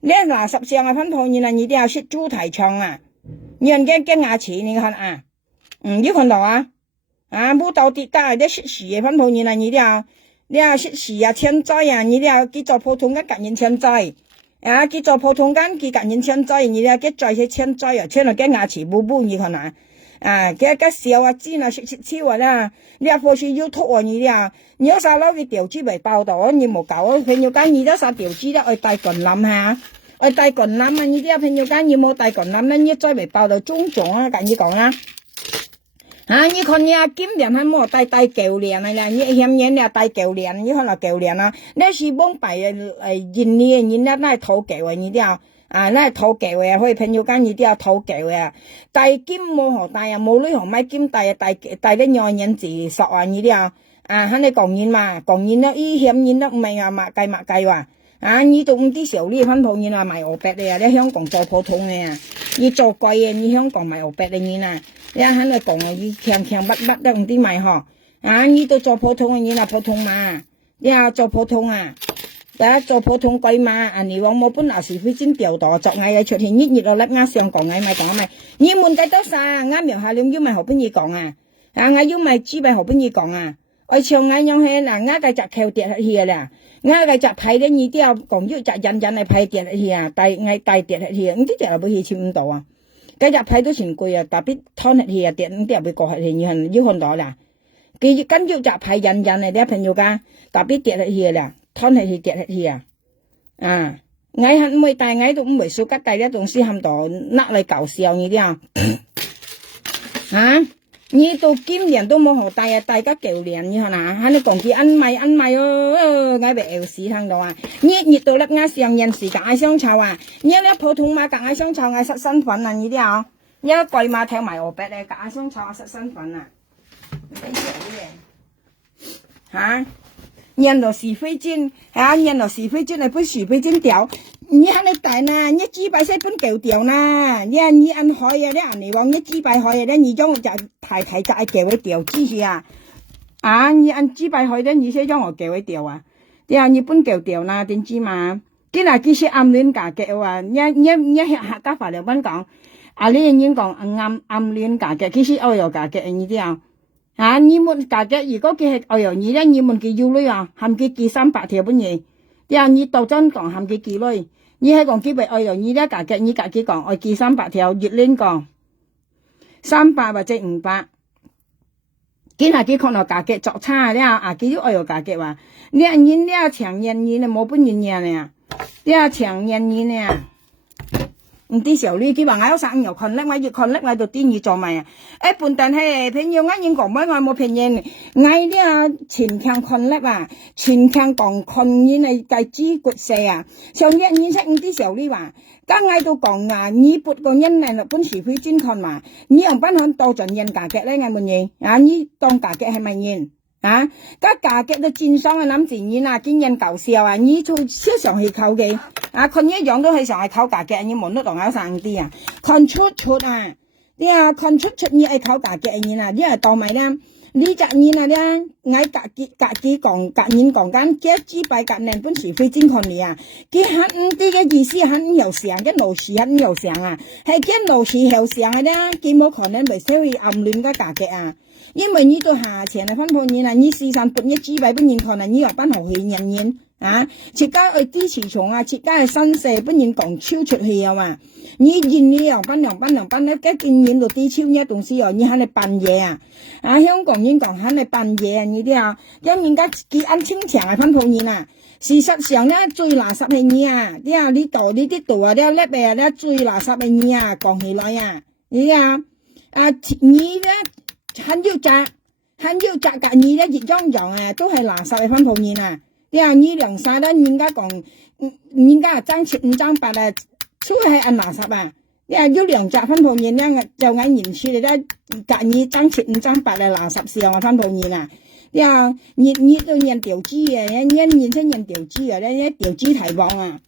你垃圾上啊分鋪你啲要説豬蹄腸啊，你人嘅牙齒你看啊。你看到啊？冇到跌價，你食屎嘅分鋪你啲啊，你食屎啊，欠債啊，你啲佢做普通嘅個人欠債，佢做普通間佢個人欠債，你啲佢再去欠債啊，欠到嘅牙齒補，你看啊，佢笑啊，尖啊，食超啊啦，你或是要吐啊，你啲啊，你有啥攞佢調資未報道啊，你冇搞啊，朋友間你都啥調資啦，去帶棍冧下，去帶棍冧啊，你啲朋友間你冇帶棍冧咧，你再未報道中啊，跟你講啊。你看你今年還冇帶舊年啊啦，你嫌人哋帶舊年，你看啦舊年啊，你是幫擺印尼嘅人咧，偷舊嘅你啲那偷舊嘅，可以朋友間你啲啊偷舊嘅，帶金冇好帶啊，冇女好買金帶啊，帶啲外人自索啊你啲喺你講人嘛，講人咧，依嫌人咧唔係抹計話。你都唔啲時候呢分鋪你話賣俄幣嘅，你香港做普通嘅啊，你做貴嘅，你香港賣俄幣嘅你啊，你喺度講啊，你強乜都唔啲賣嗬，你都做普通嘅你啦普通嘛，你做普通啊，做普通貴嘛，你往冇本來是非真調度，作嗌嘅出現熱落粒上講嗌咪講咪，你們得多啥，苗下兩要咪後邊嘢講啊，我要咪豬咪後邊嘢講啊，我唱嗌用係嗱，我繼續扣跌去嘅啦。我嘅集批咧，你都有講要集人嚟批跌去啊，帶跌去，唔知就係冇去簽到啊。cái nhập hay都錢貴啊，特別攤係氣啊，點特別過係氣要看到啦。佢跟住入係人嚟啲朋友㗎，特別跌係氣啦，攤係氣跌係氣啊，啊，我很每大我都唔會數吉大啲東西含到拿嚟搞笑呢啲啊，啊！你到今年都冇學大啊，大家舊年你看呐，喺你講起ăn mày哦，我被餓死聽到啊！你到粒啱上人時間愛香草啊，你咧普通馬格愛香草愛失身份啊，呢啲啊，你貴馬聽埋我白咧，格愛香草失身份啊，你寫啲嚇，人到是非金啊，人到是非金嚟本是非金掉。你喺你大呐，你幾百歲本舊掉呐，你按海啊，你按你往你幾百海啊，你將就太就係舊嘅掉之是啊，啊，你按幾百海咧，你先將我舊嘅掉啊，啲啊，你本舊掉呐，點知嘛？今日其實暗戀價格啊，你客家話嚟講講，啊，你應講暗戀價格，其實愛有價格呢啲啊。啊！你們價格如果佢係愛有你咧，你們佢要女啊，含佢幾300條本嘢。啲啊，你到真講含佢幾女，你係講幾倍愛有你咧價格，你價格講愛幾300條，月鏈講300或者500。今日佢看到價格作差咧啊，佢都愛有價格話，你咧長年你冇本年嘢咧，啲長年咧。唔啲時候呢，佢話我有3有困力，我越困力我就啲嘢做埋啊！誒，本但係朋友我已經講咩，我冇騙人，我呢啊前強困力啊，前強講困呢係計知骨勢啊！上一年識唔啲時候呢話，家我都講啊，你撥個人嚟本時會專看嘛，你用班響多盡人價格咧，我問你啊，你當價格係咪人？啊！家價格都戰商嘅諗住你啊，見人搞笑啊！你做超常去扣嘅啊，佢一樣都係常係扣價格，你冇得當有生啲啊！看出啊，你啊看出你係扣價格嘅啊，你係當咪啦？你隻你啊咧，我格講格人講緊，幾百格年本時非真看你啊！佢很啲嘅意思很有成，嘅老師很有成啊，係嘅老師有成嘅咧，佢冇可能咪稍微暗戀嘅價格啊！因為你到下前嚟分配你啦，你時常撥一支幣本人可能你話班學去人啊，設家去支持從啊，設家係新社本人講超出去啊嘛，你見你又班咧，嘅經驗度啲超呢東西哦，你喺你扮嘢啊，啊香港人講喺你扮嘢啊呢啲啊，因人家幾按清場嚟分配你啦，事實上咧最垃圾係你啊，啲啊呢度呢啲度啊啲叻嘅咧最垃圾係你啊，講起來啊，你啊你咧。很要責㗎，你咧熱裝用啊，都係垃圾嘅分配員啊！你話你涼晒啦，人家講，人家爭7、5爭8啊，出係按垃圾啊！你話要涼責分配員咧，就按言處嚟咧，隔你爭7、5爭8啊，垃圾時候啊分配員啊！你話你都人調資嘅，你出人調資嘅咧，調資提網啊！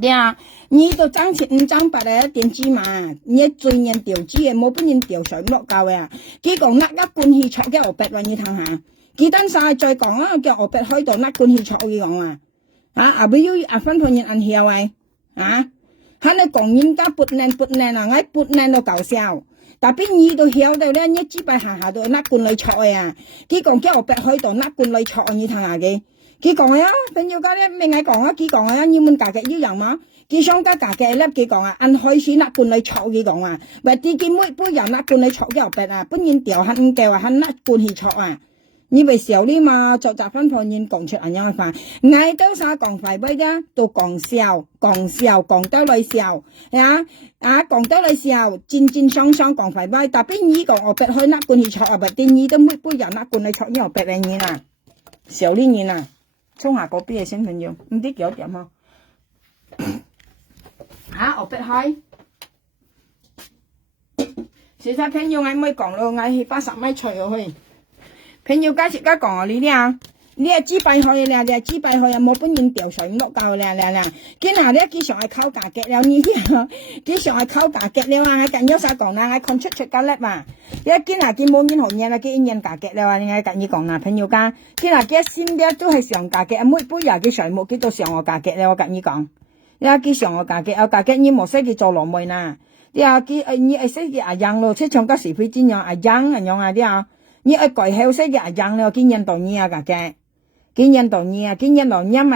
對啊，你都爭7、5爭8啊，點知嘛？你最人調資嘅，冇本人調水落夠嘅。佢講甩一罐氣錯嘅我白話你睇下，佢等晒再講啊，叫我白開到甩罐氣錯佢講啊，啊不要分配人按曉喂，啊，喺你講人家撥靚啊，我撥靚到搞笑，但邊你都曉到咧，一支幣下到甩罐裏錯嘅啊，佢講叫我白開到甩罐裏錯你睇下嘅。佢講啊，朋友家咧咩嗌講啊？佢講啊，你們價格要人嘛？佢想加價格咧，佢講啊，按開始甩罐嚟錯佢講啊，或者佢每杯人甩罐嚟錯嘅白啊，本人掉肯掉啊，肯甩罐去錯啊，你咪少啲嘛，就集分判人講出人樣嘅嗌多晒講快杯啫，都講笑，講得嚟笑，講得嚟笑，戰雙講快杯，但邊呢個我白開甩罐去錯啊，或者你都每杯人甩罐嚟錯嘅白嘅嘢啊，少啲嘢啊！沖下嗰邊嘅新朋友，唔知幾多點啊？我逼開，其實朋友我咪講咯，我去80米除咗去。朋友家時家講你啲你係支幣去咧，你係支幣去啊，冇本人調水唔落夠咧，今日咧佢上係靠價格了，你佢上係靠價格了啊！我近有晒講啦，我看出價叻嘛。一今日佢冇人紅嘢啦，佢人價格了啊！你係近你講啦，朋友家今日佢先嘅都係上價格，每杯啊佢上冇幾多上我價格了，我近你講。你話佢上我價格，我價格你冇識佢做羅妹啦。你話佢你係識佢阿樣咯，即係唱歌時會點樣阿樣啲啊？你係改後識佢阿樣咯，見人到你啊價格。今年度年咪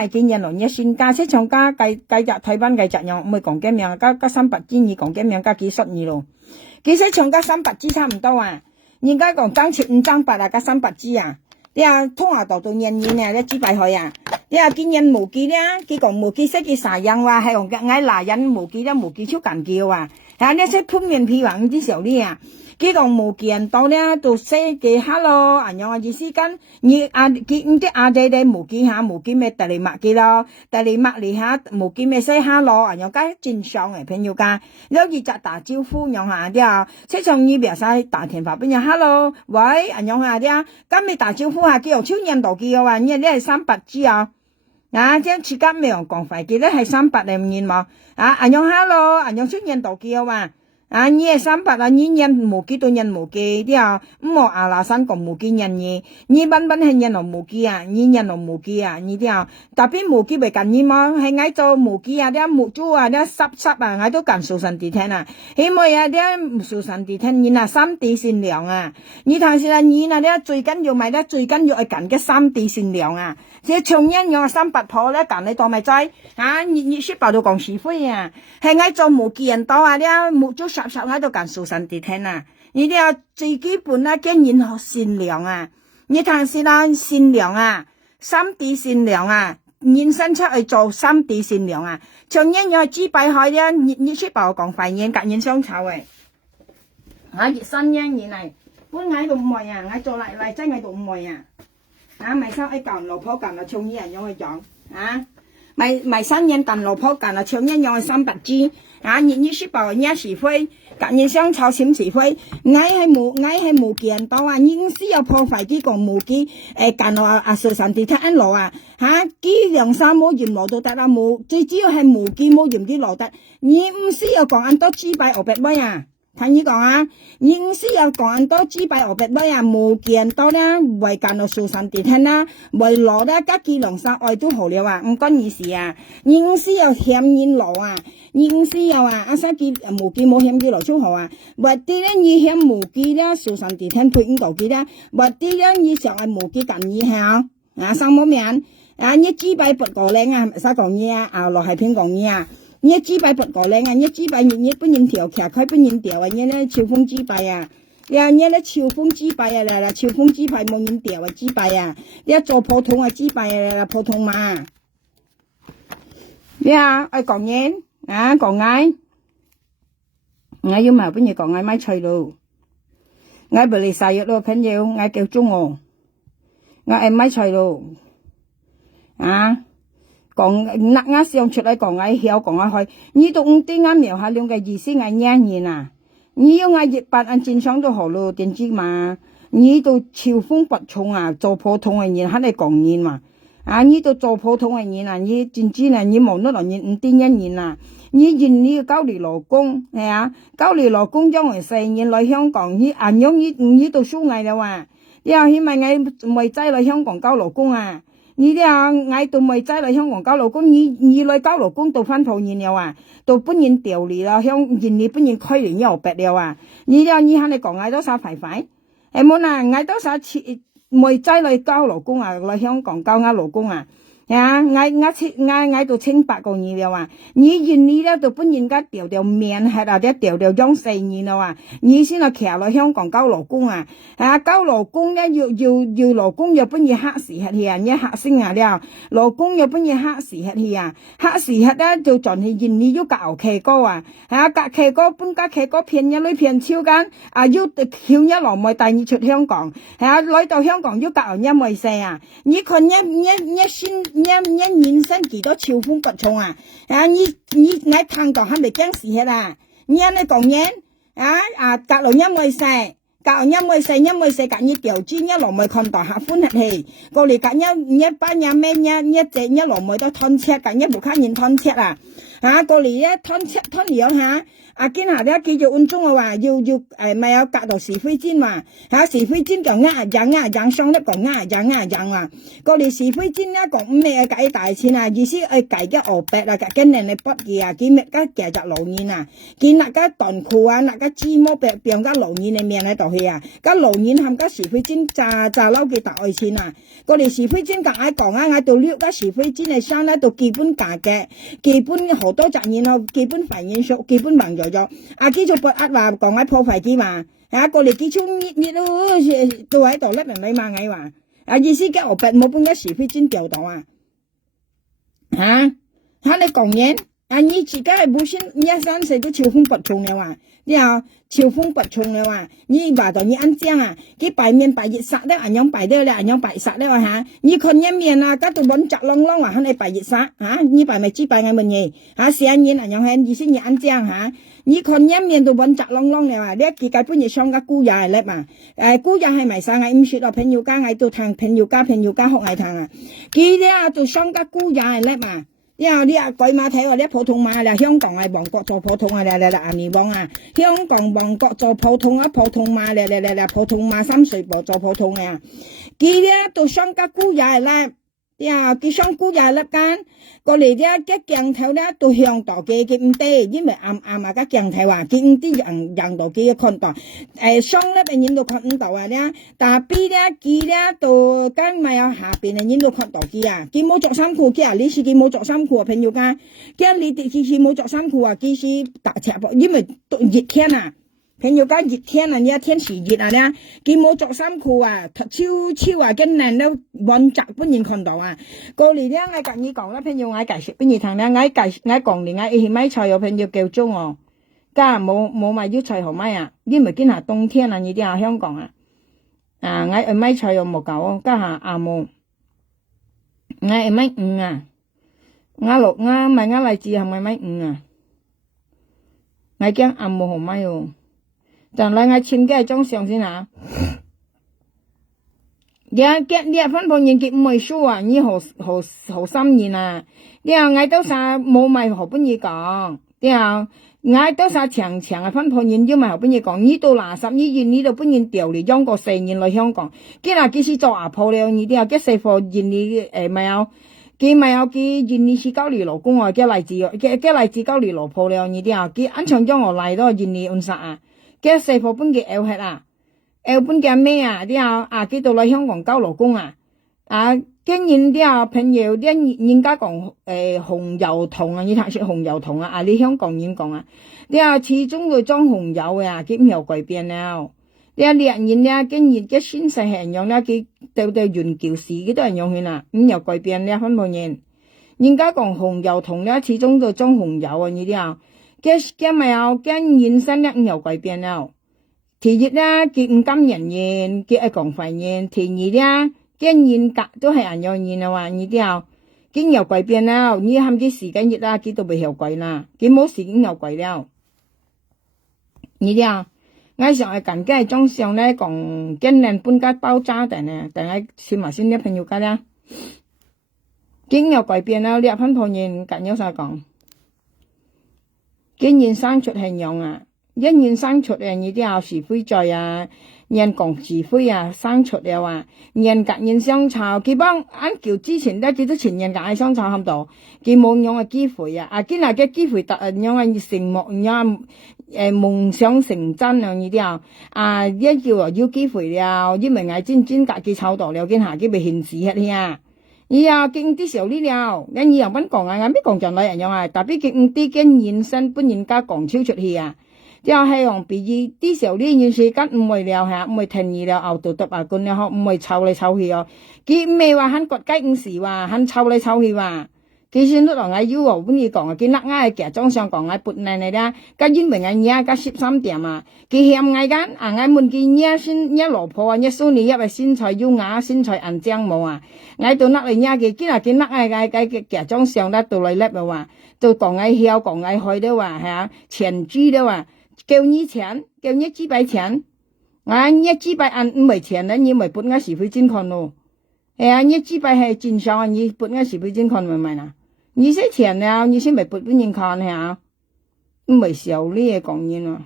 今年度年先加息長加計日台灣計日樣，唔會講緊名，加300支你講緊名加幾十年咯，其實長加300支差唔多啊，人家講爭7爭8啊，加300支啊，你啊通下度到年啊，你幾百去啊，你啊今年無記啦，佢講無記識佢啥樣話，係講嗌拿人無記啦，無記超緊叫啊，啊你識鋪面皮黃啲時候呢啊。佢講無見到咧，就寫嘅 hello， 安樣意思跟你佢啲阿弟弟無見下無見咩特嚟麥嘅咯，特嚟麥嚟下無見咩 say hello， 安樣家正常嘅朋友家，有二隻打招呼樣下啲啊，即從呢邊晒打電話俾人 hello， 喂，安樣下啲啊，咁你打招呼下叫超人道嘅話，呢係300支啊，啊，即係似今未用講費嘅咧係300零嘛，啊，安樣 hello， 安樣超人道嘅話。啊，你係300啊，你人無記對人無記啲啊，唔好阿拉山講無記人嘢，你笨笨係人落無記啊，你人落無記啊，你啲啊，特別無記咪緊你嘛，係嗌做無記啊，啲木珠啊，啲濕啊，嗌都緊數神地聽啊，因為啊啲數神地聽，你嗱3D 善良啊，你睇下你嗱啲最緊要咪咧，最緊要係緊嘅3D 善良啊，即係長人用300婆咧緊你當咪仔，啊，你說白到講是非啊，係嗌做無記人多啊，啲木珠實喺度講數神地聽啊！你哋啊最基本啦，經人學善良啊！你睇下啦，善良啊，3D 善良啊，延伸出去做3D 善良啊！長人有支擺開咧，你出白講快嘢，隔人相炒嘅。啊，熱身嘢嘢嚟，本喺度唔會啊，我做嚟真喺度唔會啊！啊，咪收喺舊老婆舊啊，長人用去講啊！咪新人鄧老婆舊啊，長人用去300支啊！你出白嘢是非。隔人相炒閃是非，嗌係無見到啊！應該有破壞啲個無機近落啊數神地睇落啊嚇，幾兩三冇鹽落都得啦，冇最主要係無機冇鹽啲落得，你唔需要講咁多支擺俄白威啊！聽你講啊，你唔需要講咁多支擺俄白威啊，無見到啦，為近落數神地聽啦，為落咧加幾兩三愛都好了啊，唔關你事啊，你唔需要險人落啊！應需要啊，阿生記無記冇險記落粗口啊，或啲咧你險無記咧，數神地聽配五嚿記咧，或啲咧你上係無記近意下，啊生冇名，啊你支擺撥個靚啊，唔使講嘢啊，啊落係偏講嘢啊，你支擺撥個靚啊，你支擺你本人條劇佢本人調啊，你咧超風支擺啊，呀你咧超風支擺啊啦，超風支擺冇人調啊支擺啊，你做普通啊支擺啊啦，普通嘛，你啊愛講嘢。啊，講嗌，我要埋邊嘢講嗌咪脆咯，嗌不離晒藥咯，朋友，嗌叫中我，我係咪脆咯，啊，講啱上出嚟講嗌曉講嗌開，你都唔啲啱描下兩個意思嗌啱嘢啊，你要嗌熱白按正常都好咯，點知嘛，你都潮風不重啊，做普通嘅嘢喺你講嘢嘛。啊！你都做普通嘅嘢啊，你真知啦，你冇得落嘢唔掂一嘢啊！你認你要交你老公係啊，交你老公將來4年來香港，你按樣你都輸嗌啦哇！你又起碼嗌未仔來香港交老公啊！你啲啊嗌到未仔來香港交老公，你來交老公到翻頭年了啊，到本年調你啦，香認你本年開年又白了啊！你啲你喺你講嗌多少快快，係冇啦，嗌多少次。未仔嚟交老公啊，嚟香港交啱老公啊，啊，嗌到清白個嘢了啊，你認你咧就本人家調面係啊，啲調養4年啦啊，你先係騎嚟香港交老公啊，啊，交老公咧要老公要本人黑時黑啊，一黑星啊了，老公要本人黑時黑啊，黑時黑咧就盡係認你要教騎哥啊，啊，教騎哥本家騎哥騙一女騙超間，啊要跳一落咪帶你出香港，啊，來到香港要教一咪四啊，你看一年薪幾多超風不重啊！啊，你聽到係咪驚事啦？你講嘢啊隔落一咪四，隔一咪四隔你調轉一落咪看到下歡喜氣，過嚟隔一班人咩一隻一落咪都吞車，隔一部卡人吞車啊！過嚟咧吞兩下，見下咧記住按鐘話要咪有隔到是非尖話，是非尖就硬上咧講硬話，過嚟是非尖咧講咩計大錢啊，意思計嘅鵝白啊，計人哋筆嘅啊，見咩嘅夾就老年啊，見那個短褲啊，那個芝麻白變個老年嘅面喺度去啊，個老年含個是非尖炸撈嘅大愛錢啊，過嚟是非尖夾嗌講嗌到撩個是非尖嚟生咧到基本價嘅，基本好多責任咯，基本繁衍數，基本忙咗咗，記住不壓話講嗌破壞機嘛，過嚟記住熱咯，都喺度甩人哋嘛嗌話，意思嘅我白冇半個是非尖掉到啊，你講嘢。你自己係本身134都潮風不重嘅話，潮風不重嘅話，你話到你安正啊，佢擺面擺熱殺咧，樣擺得咧，樣擺殺咧話你看一面啊，嗰度穩紮啷啷話你擺熱殺你擺咪只擺嘅乜嘢成年樣係意思你安正你看一面都穩紮啷啷嘅話，你一計本嘢上個姑爺叻嘛，姑爺係咪生係唔說咯，朋友家喺度聽朋友家學藝聽佢咧都上個姑爺係叻嘛。你鬼馬睇我啲普通馬啦，香港係旺角做普通啊，你旺香港旺角做普通啊，普通馬普通馬深水埗做普通嘅，佢咧到上個姑爺啦，佢上姑爺啦間，過嚟咧嘅鏡頭咧都向度嘅唔得，因為暗個鏡頭話，佢唔啲人度嘅看到，上咧邊人都看唔到咧，但係咧佢咧到間咪有下邊嘅人都看到佢佢冇着衫褲嘅，呢次佢冇着衫褲朋友家，你哋佢冇着衫褲佢是大赤膊，因為熱天朋友家熱天天時熱咧，佢冇着衫褲超跟人都穩紮本人看到過嚟咧，我跟你講啦，朋友我解釋俾你聽咧，我講你我一買菜有朋友叫中家冇買啲菜好買因為今下冬天你啲香港我買菜又冇夠，家下冇，我買5我買我荔枝係咪買5我驚冇好買但係我簽嘅張相先你分朋友結唔係輸你好心意你我都晒冇咪好本嘢講，我都晒長分朋友要咪好本嘢講，呢度垃圾呢度本嘢掉嚟中國4年嚟香港，幾時做阿婆了你啲4貨現你咪有。佢咪有佢現你是交你老公嘅例子交你老婆了你啲佢安長將我嚟到現你按殺嘅4貨本嘅 L 係L 本嘅咩啲佢到嚟香港交老公竟然啲朋友人家講紅油桶你睇識紅油桶你香港人講始終佢裝紅油嘅佢唔有改變了獵人竟然嘅宣誓係樣佢對原橋市嘅都係樣去唔有改變分朋友人家講紅油桶始終都裝紅油你啲嘅咪有跟現身唔有改變了天熱佢唔甘人煙佢係講肺煙天熱跟現格都係人樣煙你啲經有改變了你喊啲時間熱佢都未有改啦佢冇時間有改了你啲我上係近嘅裝上咧講今年搬家爆炸定係先埋先啲朋友家咧，經有改變啦，呢分朋友近有晒講，竟然生出係樣因然生出你啲是非在人講是非生出了人隔人相吵，佢幫按叫之前佢都前人隔相吵冚到，佢冇樣嘅機會今日嘅機會特樣成夢夢想成真你啲一叫要機會了，因為真隔佢炒到了，見下佢被現實一經啲時候呢了，人以後搵講咩講就嚟人樣特別經啲經現身本人家講超出去係用比喻啲時候呢件事間唔會了唔會停意了後度得官了唔會臭嚟臭去佢唔係話肯割雞唔時話肯臭嚟臭去佢先都落我要本意講佢甩我嘅裝上講我撥嚟你啦，佢因為我13點佢嫌我間我問佢先老婆孫女因為身材優雅身材硬正冇我到甩嚟佢佢甩我嘅裝上到嚟叻就講我曉講我去都錢豬都叫你錢叫你幾百錢你幾百唔係錢你咪撥我是非真看你幾百係真相你撥我是非真看明唔明你些錢了，你先咪撥俾人看下，唔係小你嘅講人啊，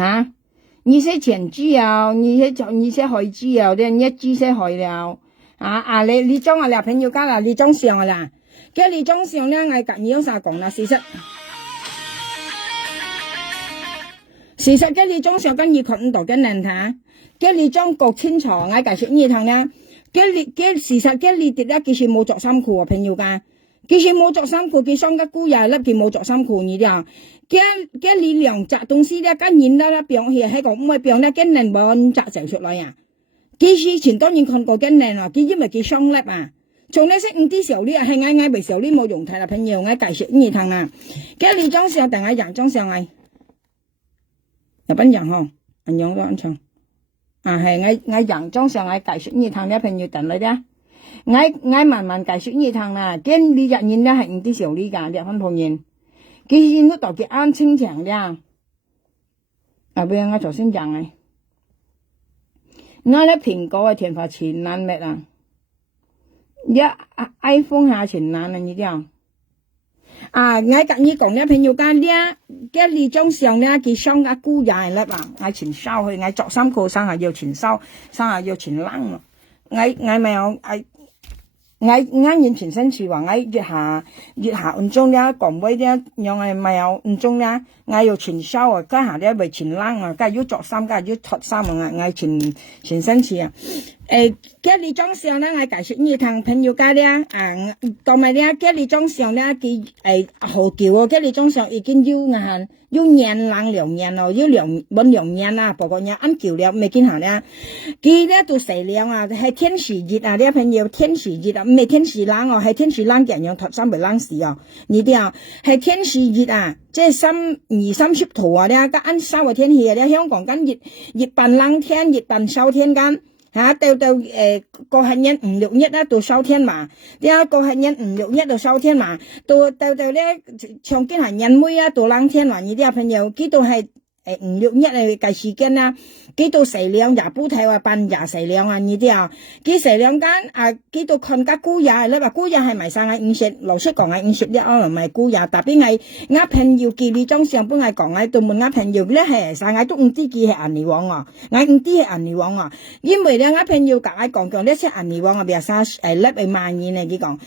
啊，你些錢之後，你些害之後，你一知些害了，你裝啊啦，朋友家啦，你裝上啊啦，嘅你裝上咧，我隔二啥講啦，事實嘅你裝上跟你群度嘅人睇，嘅你裝覺清楚，我解釋呢趟咧。嘅事實嘅你哋咧，其實冇着衫褲啊，朋友家，其實冇着衫褲，佢雙個姑爺粒佢冇着衫褲你啲嘅你兩隻東西咧，跟然啦變係喺個唔係變咧，跟人冇隻就出來啊，其實前當然看過跟人啊，佢因為佢雙粒啊，從呢識五啲時候呢係嗌為時候呢冇用睇啦，朋友我介紹呢趟啦，嘅你裝上定係人裝上係，日本人嗬，人樣都安唱。係我人裝上我介紹呢趟咧，朋友等你啫。我慢慢介紹呢趟啦，跟你日日咧係唔啲時呢噶，你分朋友，其實都特別啱清場啫。不如我頭先講嘅，我咧蘋果嘅電話前難咩啊？一 iPhone 下前難啊，你知啊？我跟你講咧，朋友間咧，嘅你裝上咧，佢上個姑爺粒啊，我全收去，我着衫褲生下要全收，生下要全扔咯。我咪有我完全身處話，我月下按鐘咧，講威咧，讓我咪有按鐘咧，我要全收啊，家下咧咪全扔啊，家要着衫，家要脫衫啊，我全身處啊。嘅你裝上咧，我介紹呢趟朋友家咧，同埋咧，嘅你裝上咧，佢好叫啊，嘅你裝上已經要年lang 2年咯，要2年啦，不過人按叫了未見下咧，佢咧都細量啊，係天時熱啊，啲朋友天時熱啊，唔係天時冷哦，係天時冷嘅人脫衫咪冷死哦，呢啲啊係天時熱啊，即係30度啊，咧個按收嘅天氣啊，咧香港緊熱扮冷天，熱扮秋天間。到過係年5、6月啦，到秋天嘛，過係年5、6月到秋天嘛，到咧長經係年尾啊，到冷天嘛，呢啲朋友，幾度係5、6月嚟計時間啦，幾度細量廿煲睇話扮廿細量啊，呢啲啊，幾細量間幾度看家姑爺，你話姑爺係咪生喺50，老實講係50咧，可能唔係姑爺，特別係我朋友記你裝上幫我講喺度問我朋友咧係生喺都唔知佢係銀尼王啊，我唔知係銀尼王啊，因為咧我朋友講講呢隻銀尼王啊，別生粒係萬年嚟佢講，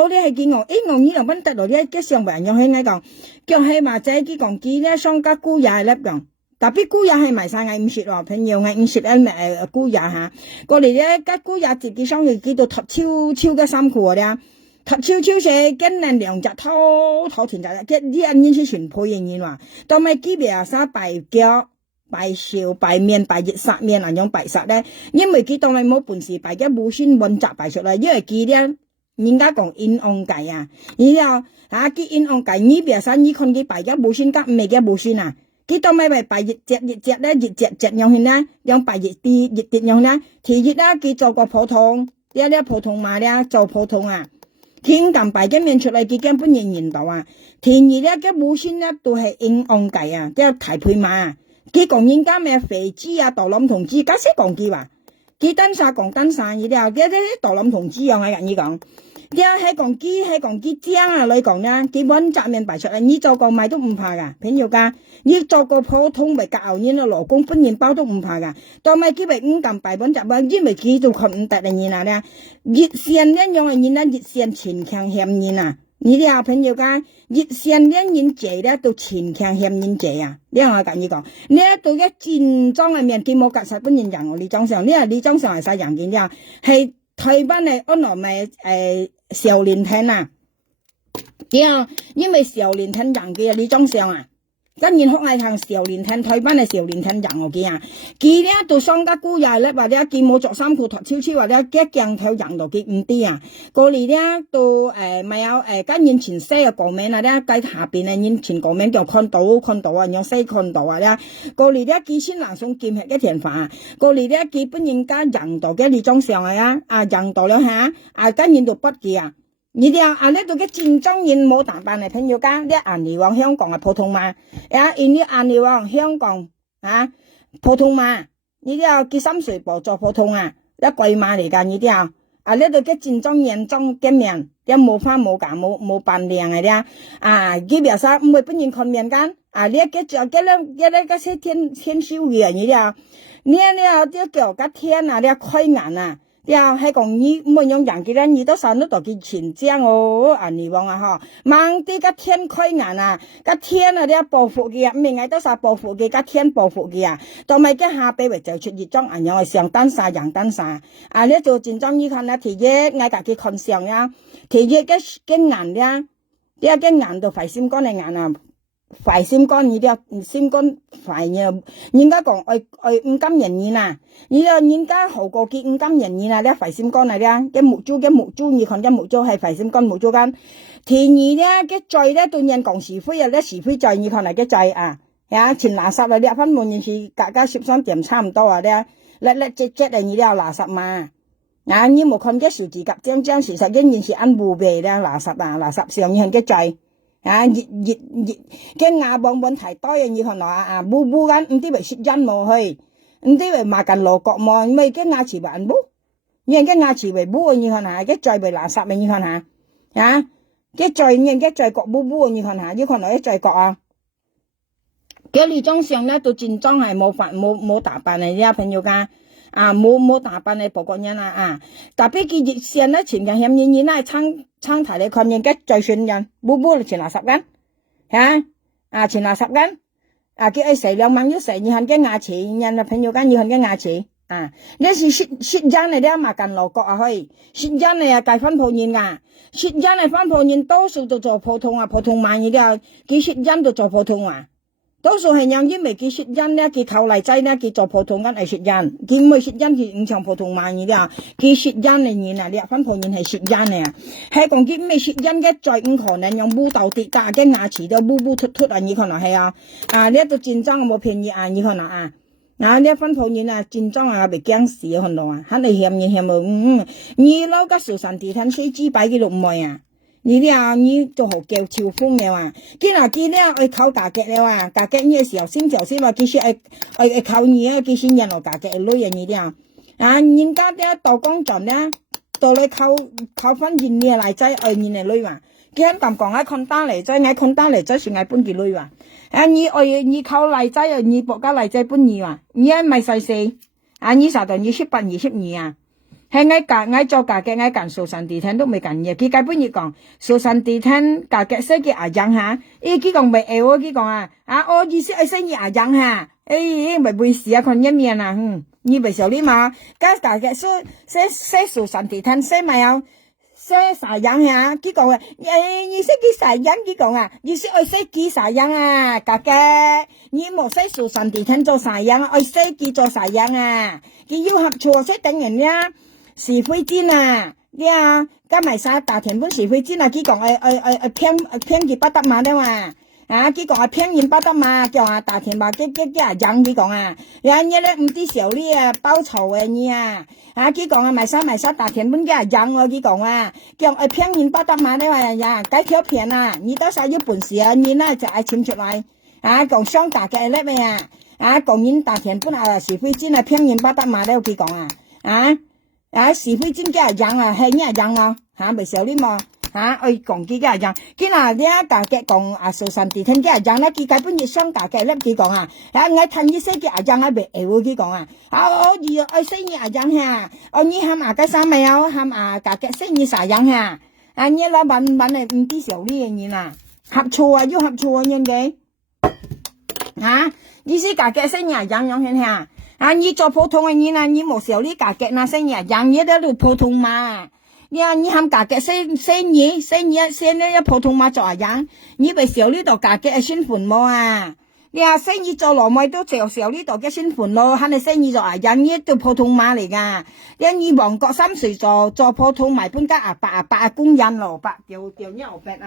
我咧係見我呢兩蚊得落咧，嘅上邊用起我講，叫係話仔佢講佢咧雙家姑爺粒講。特別姑爺係咪生喺50喎？朋友係50咧，姑爺嚇，過嚟咧，家姑爺自己上去幾度脱超嘅衫褲咧，脱超些跟人兩隻偷田仔，嘅啲人呢是全配人話，當咪幾邊啊曬白腳、白笑、白面、白熱殺面嗱樣白殺咧，因為佢當咪冇本事白嘅冇先混雜白出嚟，因為佢咧人家講陰陽計啊，然後佢陰陽計呢邊曬呢看佢白嘅冇先加未嘅冇先啊。佢當咪白熱隻咧，熱隻樣去咧，用白熱樣咧，其熱啦，佢做個普通，呢普通嘛咧，做普通啊，天咁白嘅面出嚟，佢根本認到啊，天熱咧嘅冇先咧都係陰陽計啊，即係提配嘛，佢講人家咩肥豬啊、大冧同豬，假使講佢話，佢單晒講單晒，而家啲大冧同豬樣啊，人哋講。係講雞精啊，你講咧，佢揾雜面擺出嚟，你做個米都唔怕噶，朋友家，你做個普通咪教人咯，勞工本然包都唔怕噶，當咪佢咪5咁擺揾雜啊，因為佢做佢唔得嘅嘢啦咧，熱線呢樣嘅嘢啦，熱線前強險嘢啊，你啲朋友家，熱線呢樣借咧到前強險嘢借啊，呢樣我跟你講，呢到一戰裝嘅面，佢冇隔實本人人我李裝上，呢李裝上係晒人件啫，係台灣嘅安樂咪少年聽啊，因為少年聽人嘅你裝上啊，跟住學藝堂少年聽，台灣係少年聽人我見啊，佢咧到雙家姑爺咧，或者佢冇着衫褲脱超，或者一鏡頭人度佢唔啲啊，過嚟咧到咪有跟住前西嘅個名啊咧，計下邊啊前個名叫看到啊，有西看到啊咧，過嚟咧幾千人送劍吃一田飯，過嚟咧基本人家人度嘅你裝上嚟人度了嚇，跟住到筆記啊。你哋呢度嘅戰爭人冇打扮嚟，朋友家，呢銀尼往香港係普通嘛？呢銀尼往香港普通嘛？呢啲佢深水埗做普通啊，一貴碼嚟㗎呢啲呢度嘅戰爭人裝嘅面，啲冇花冇假冇扮靚嘅啲啊，基表上唔會俾人看面間啊，呢個就個些天燒嘅嘢啲，呢啲叫個天啊，啲開眼啊。呀，係講你冇用人嘅咧，你都上得到佢錢章哦，啊你講啊嗬，猛啲個天開眼啊，個天啊啲報復嘅，唔係都係報復嘅，個天報復嘅啊，同埋個下邊會就出熱裝人樣係上單晒人單晒，啊呢做戰爭呢看啦，提嘢嗌家己看上呀，提嘢嘅眼咧，呢個眼到快心肝嘅眼啊。快心肝你啲心肝快嘅，人家講愛五金人員啊，人家好過佢五金人員啊，啲快心肝嚟啲，嘅木珠，你看嘅木珠係快心肝木珠間，第二咧嘅罪咧對人講是非啊，啲是非罪你看嚟嘅罪啊，呀前垃圾啊，啲分門件事大家攝商點差唔多啊，啲叻積啊，你啲有垃圾嘛，啊你冇看嘅數字夾張事實仍然是按無備咧垃圾啊，垃圾上面嘅罪。啊，熱，嘅牙棒棒太多嘅，你看落啊，烏間唔知為雪因冇去，唔知為麻緊羅角冇，咪嘅牙齒為烏，人嘅牙齒為烏，你看下，嘅再為垃圾嘅，你看下，啊，嘅再人嘅再角烏，你看下，你看落嘅再角啊，嘅你裝上咧到正裝係冇打扮嘅啲朋友家。啊，冇打扮嘅報國人啊，特別佢熱線咧，前日嫌人啦，撐台嚟看人嘅最信任，冇前垃圾間，啊前垃圾間，啊叫佢食2萬要食2項嘅牙齒，人啊朋友間2項嘅牙齒，啊，呢是雪人嚟啲嘛近路角啊去，雪人嚟啊計分鋪人噶，雪人嚟分鋪人多數都做普通買嘢嘅，佢雪人都做普通啊。多數係人因為佢雪因咧，佢扣嚟劑咧，佢做普通間係雪因，佢唔係雪因，佢唔唱普通話嘅啫。佢雪因嚟嘢啊，你分鋪人係雪因嚟啊，係講佢咩雪因嘅再唔可能用烏豆跌價嘅牙齒都烏突啊，你可能係啊，啊呢一度戰爭冇便宜啊，你可能啊，嗱呢一分鋪人啊戰爭啊被驚死可能啊，肯定嫌冇，你攞個小神地攤水紙擺佢落梅啊。你啲啊，你做好叫超風嘅話，見咧愛靠大腳嘅話，大腳呢個時候先話，其實愛靠你啊，其實人落大腳嘅女人呢啲啊，人家啲道光站咧，到你靠翻人嘅嚟仔愛人嘅女話，佢咁講愛看單嚟仔，愛看單嚟仔算愛搬嘅女話，你靠嚟仔啊，你博家嚟仔搬你話，你係咪細四？你實在你18、22啊？係我做價嘅，我揀數神地聽都未揀嘢。佢根本要講數神地聽價嘅識嘅牙樣下，佢講未會喎，佢講啊，我意思係識牙樣下，咪會事啊，看一面啊，你咪少啲嘛，價嘅識數神地聽識咪有識啥樣下，佢講啊，你識幾啥樣？佢講啊，你識愛識幾啥樣啊？價嘅，你冇識數神地聽做啥樣，愛識幾做啥樣啊？佢要合錯識等人呀。是非尖啊！加埋晒大田本是非尖啊！佢講偏佢不得嘛咧嘛，佢講偏人不得嘛，叫大田話嘅人佢講啊，人家咧唔知少啲啊包籌嘅你啊，佢講埋晒大田本嘅人我佢講啊，叫偏人不得嘛咧嘛呀，解條片啊，你都晒啲本事啊，你咧就愛簽出嚟，講雙大嘅叻咩講人大田本是非尖啊偏人不得嘛咧佢講是非尖嘅人係咩人啊？咪少啲嘛愛講幾嘅人，佢嗱呢一大嘅講數神地聽嘅人咧，佢根本要雙大嘅咧，佢講我睇呢些嘅人咪會佢講我要愛識呢人嚇，我呢喊嘅衫咪有喊嘅識呢啥人嚇，呢啦揾嚟唔知少啲嘢啦，合錯要合錯人嘅意思嘅識呢人樣嚇。你做普通嘅人你冇少啲價格那些人嘢都係普通嘛。你喊價格生呢普通嘛做人，你咪少呢度價格先款冇啊。你生意做落咪都少呢度嘅先款咯，肯定生意做人呢都普通嘛嚟噶。你旺角深水做普通賣搬家八工人蘿蔔掉牛白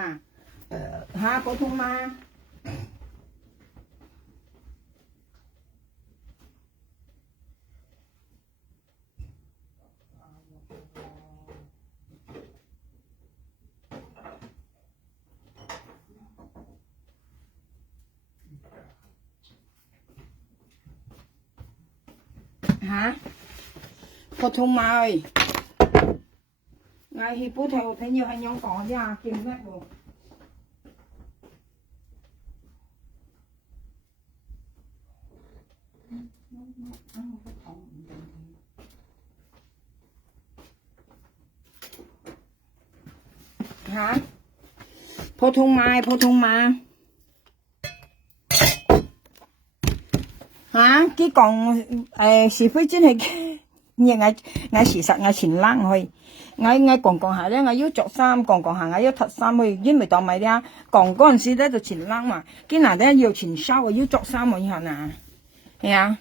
普通嘛。普通嘛我去普通朋友係用講呀，見咩喎？嚇？普通嘛？嚇？佢講是非真係，我事實我前冷去。我講下咧，我要着衫，講下我要脱衫去，因為當咪咧講嗰陣時咧就前冷嘛，今日咧要前收要着衫喎，以後嗱，係啊，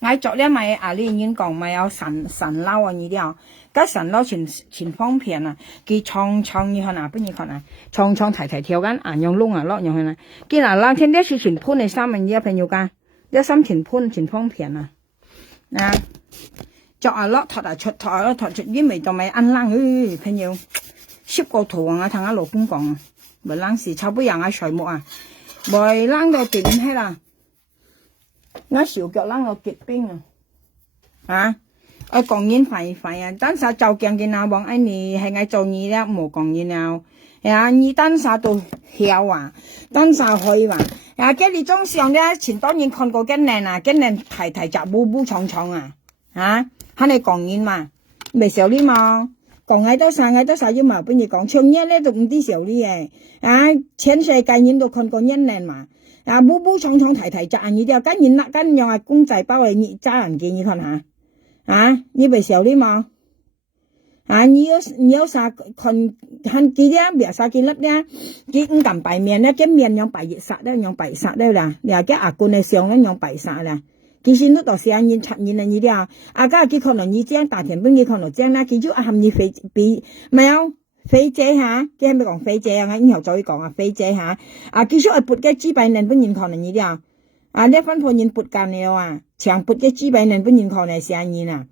我着咧咪阿麗已經講咪有神褸啊，呢啲啊，嗰神褸前方片啊，佢長以後嗱，邊嘢看啊，長提跳緊，硬用窿啊落入去啦，今日冷天呢是前盤嘅衫啊，呢一朋友間，一衫前盤前方片啊，啊。着啊落脱出，因為就咪ăn冷朋友，ship 個圖啊，我同我老公講啊，咪冷時臭不人啊垂木啊，咪冷到點起啦，我小腳冷到結冰啊，我講煙廢啊，單手就鏡見啊，往安尼係我做嘢咧冇講煙啊，啊你單手都曉啊，單手可以話，啊嗰啲裝上咧前當然看過幾靚啊，幾靚提雜烏長啊，啊。喺你講嘢嘛，未少啲嘛，講嗌多晒要毛俾你講，唱嘢咧都唔啲少啲嘅，啊，全世界人都看過人靚嘛，啊，烏長提雜人哋跟人啦，跟樣係公仔包嚟揸人嘅，你看下，啊，你未少啲嘛，啊，你有啥看幾啲咩啥幾粒咧，幾五咁白面咧，幾面樣白熱殺咧，樣白殺咧啦，你話幾阿官嘅相咧樣白殺啦。其實都到時間人插人啊，呢啲啊，啊家佢可能你將大田本佢可能將啦，佢就含你肥比唔係啊，肥姐嚇，佢係咪講肥姐啊？我以後再講啊，肥姐嚇，啊佢說係撥嘅資幣人本人可能呢啲啊，啊呢分鋪人撥緊了啊，長撥嘅資幣人本人可能成人啊，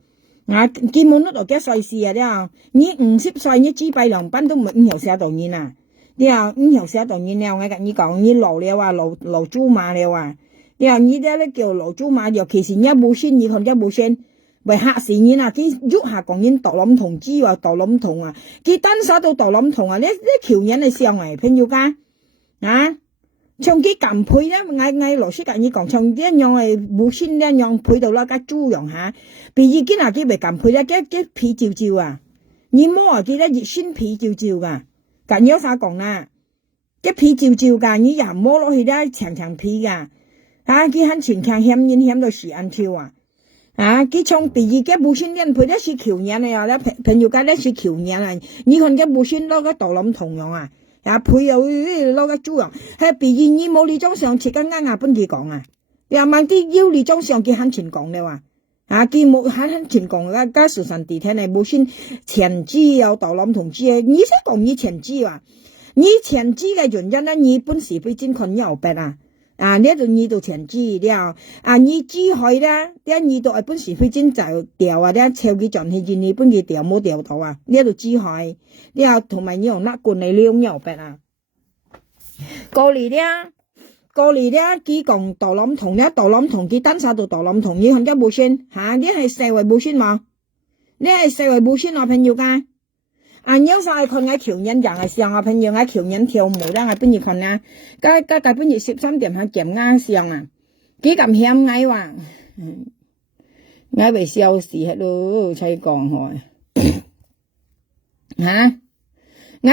啊基本都到幾歲事啊啲啊，你50歲你資幣兩班都唔後寫到人啊，啲啊後寫到人了，我跟你講你老了啊，老豬馬了啊。你話呢啲咧叫老豬馬，尤其是一冇先，你看一冇先，為嚇死人啊！佢喐下講人獨冧同知話獨冧同啊，佢單手到獨冧同啊！呢條人係上嚟朋友家啊，唱佢撳配咧，嗌羅斯格爾講唱啲樣係冇先咧樣配到啦，家豬樣嚇，譬如今日佢咪撳配咧，啲皮照啊，你摸啊佢咧熱身皮照噶，咁有啥講啦？啲皮照噶，你又摸落去咧長皮噶。啊！佢很全強險到時間跳啊！啊！佢從第二嘅無線人配得是橋人嚟啊！咧朋友間咧是橋人啊！你看嘅無線攞個大冧同樣啊！啊配又攞個豬樣，係第二你冇你裝上切緊啱本佢講啊！又問啲腰你裝上佢很全講咧話，啊佢冇很全講嘅，加時辰地聽嚟無線前肢有大冧同肢，你識講你前肢話，你前肢嘅原因咧，你本時被真困有病啊！啊！呢度二度前肢了，啊！你支開咧，呢二度係本時飛針就掉啊！呢超級狀氣你本佢掉冇掉到啊！呢度支開，呢同埋你用甩罐嚟撩牛白啊！過嚟咧，佢講大冧同咧，大冧同佢單手到大冧同，你看一部先嚇，呢係四圍部先嘛？呢係四圍部先啊，朋友㗎！啊！有晒看我橋人人係上啊，朋友我橋人跳舞啦，我邊日看啊？家邊日13點喺劍啱上啊，幾咁險矮話，我為笑死喺度才講開嚇，我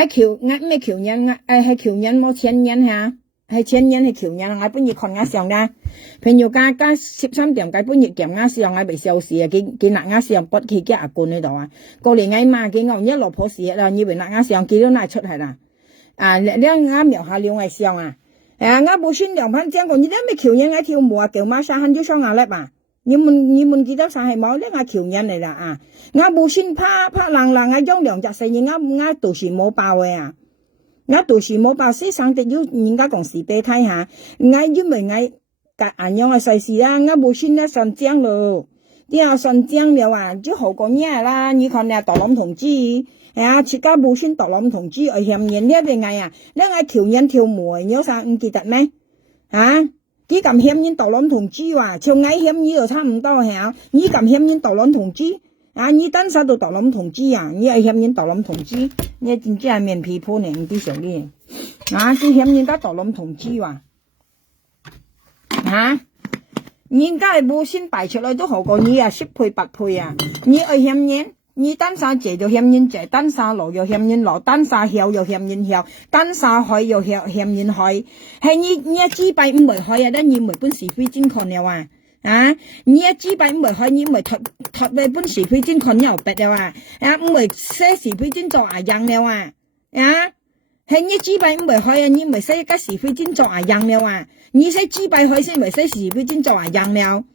咩橋人啊？係橋人冇前人嚇，係前人係橋人，我邊日看我上啦。朋友家13點解本日劍啱上，我為笑死啊！佢拿啱上骨佢嘅阿罐喺度啊！過嚟嗌媽佢講一落婆事啦，以為拿啱上佢都拿出係啦。啊，你啱描下兩位上啊！我冇先兩番講過，你都咩橋人嗌跳舞啊？叫媽生很少上牙叻嘛？你問幾多晒係冇？呢個橋人嚟啦啊！我冇先拍冷啊，將兩隻細嘢我到時冇爆嘅啊！我到時冇爆先生得要人家講時俾睇下，我因為我。按樣嘅世事啦，我冇先咧上江咯，啲啊上江了啊，就好過嘢啦。你看咧，大冧同志，啊，自家冇先大冧同志，而嫌人呢邊嗌啊，呢嗌條人跳舞，有啥唔記得咩？啊，幾咁嫌人大冧同志話，從矮嫌呢度差唔多係啊，呢咁嫌人大冧同志，你單手到獨諗同志啊，你係嫌人獨諗同志，你真正係面皮鋪呢，唔啲上呢，佢嫌人家獨諗同志話，人家係無先擺出來都好過你啊，10倍8倍啊，你係嫌人。你單手借就嫌人借，單手攞又嫌人攞，單手曉又嫌人曉，單手開又嫌人開，係你一支幣唔會開啊，但你唔會本是非真看了啊，你一支幣唔會開，你唔會托你本是非真看了白了啊，唔會寫是非真做樣了啊，係你支幣唔會開啊，你唔會寫個是非真做樣了啊，你寫支幣開先唔會寫是非真做樣了。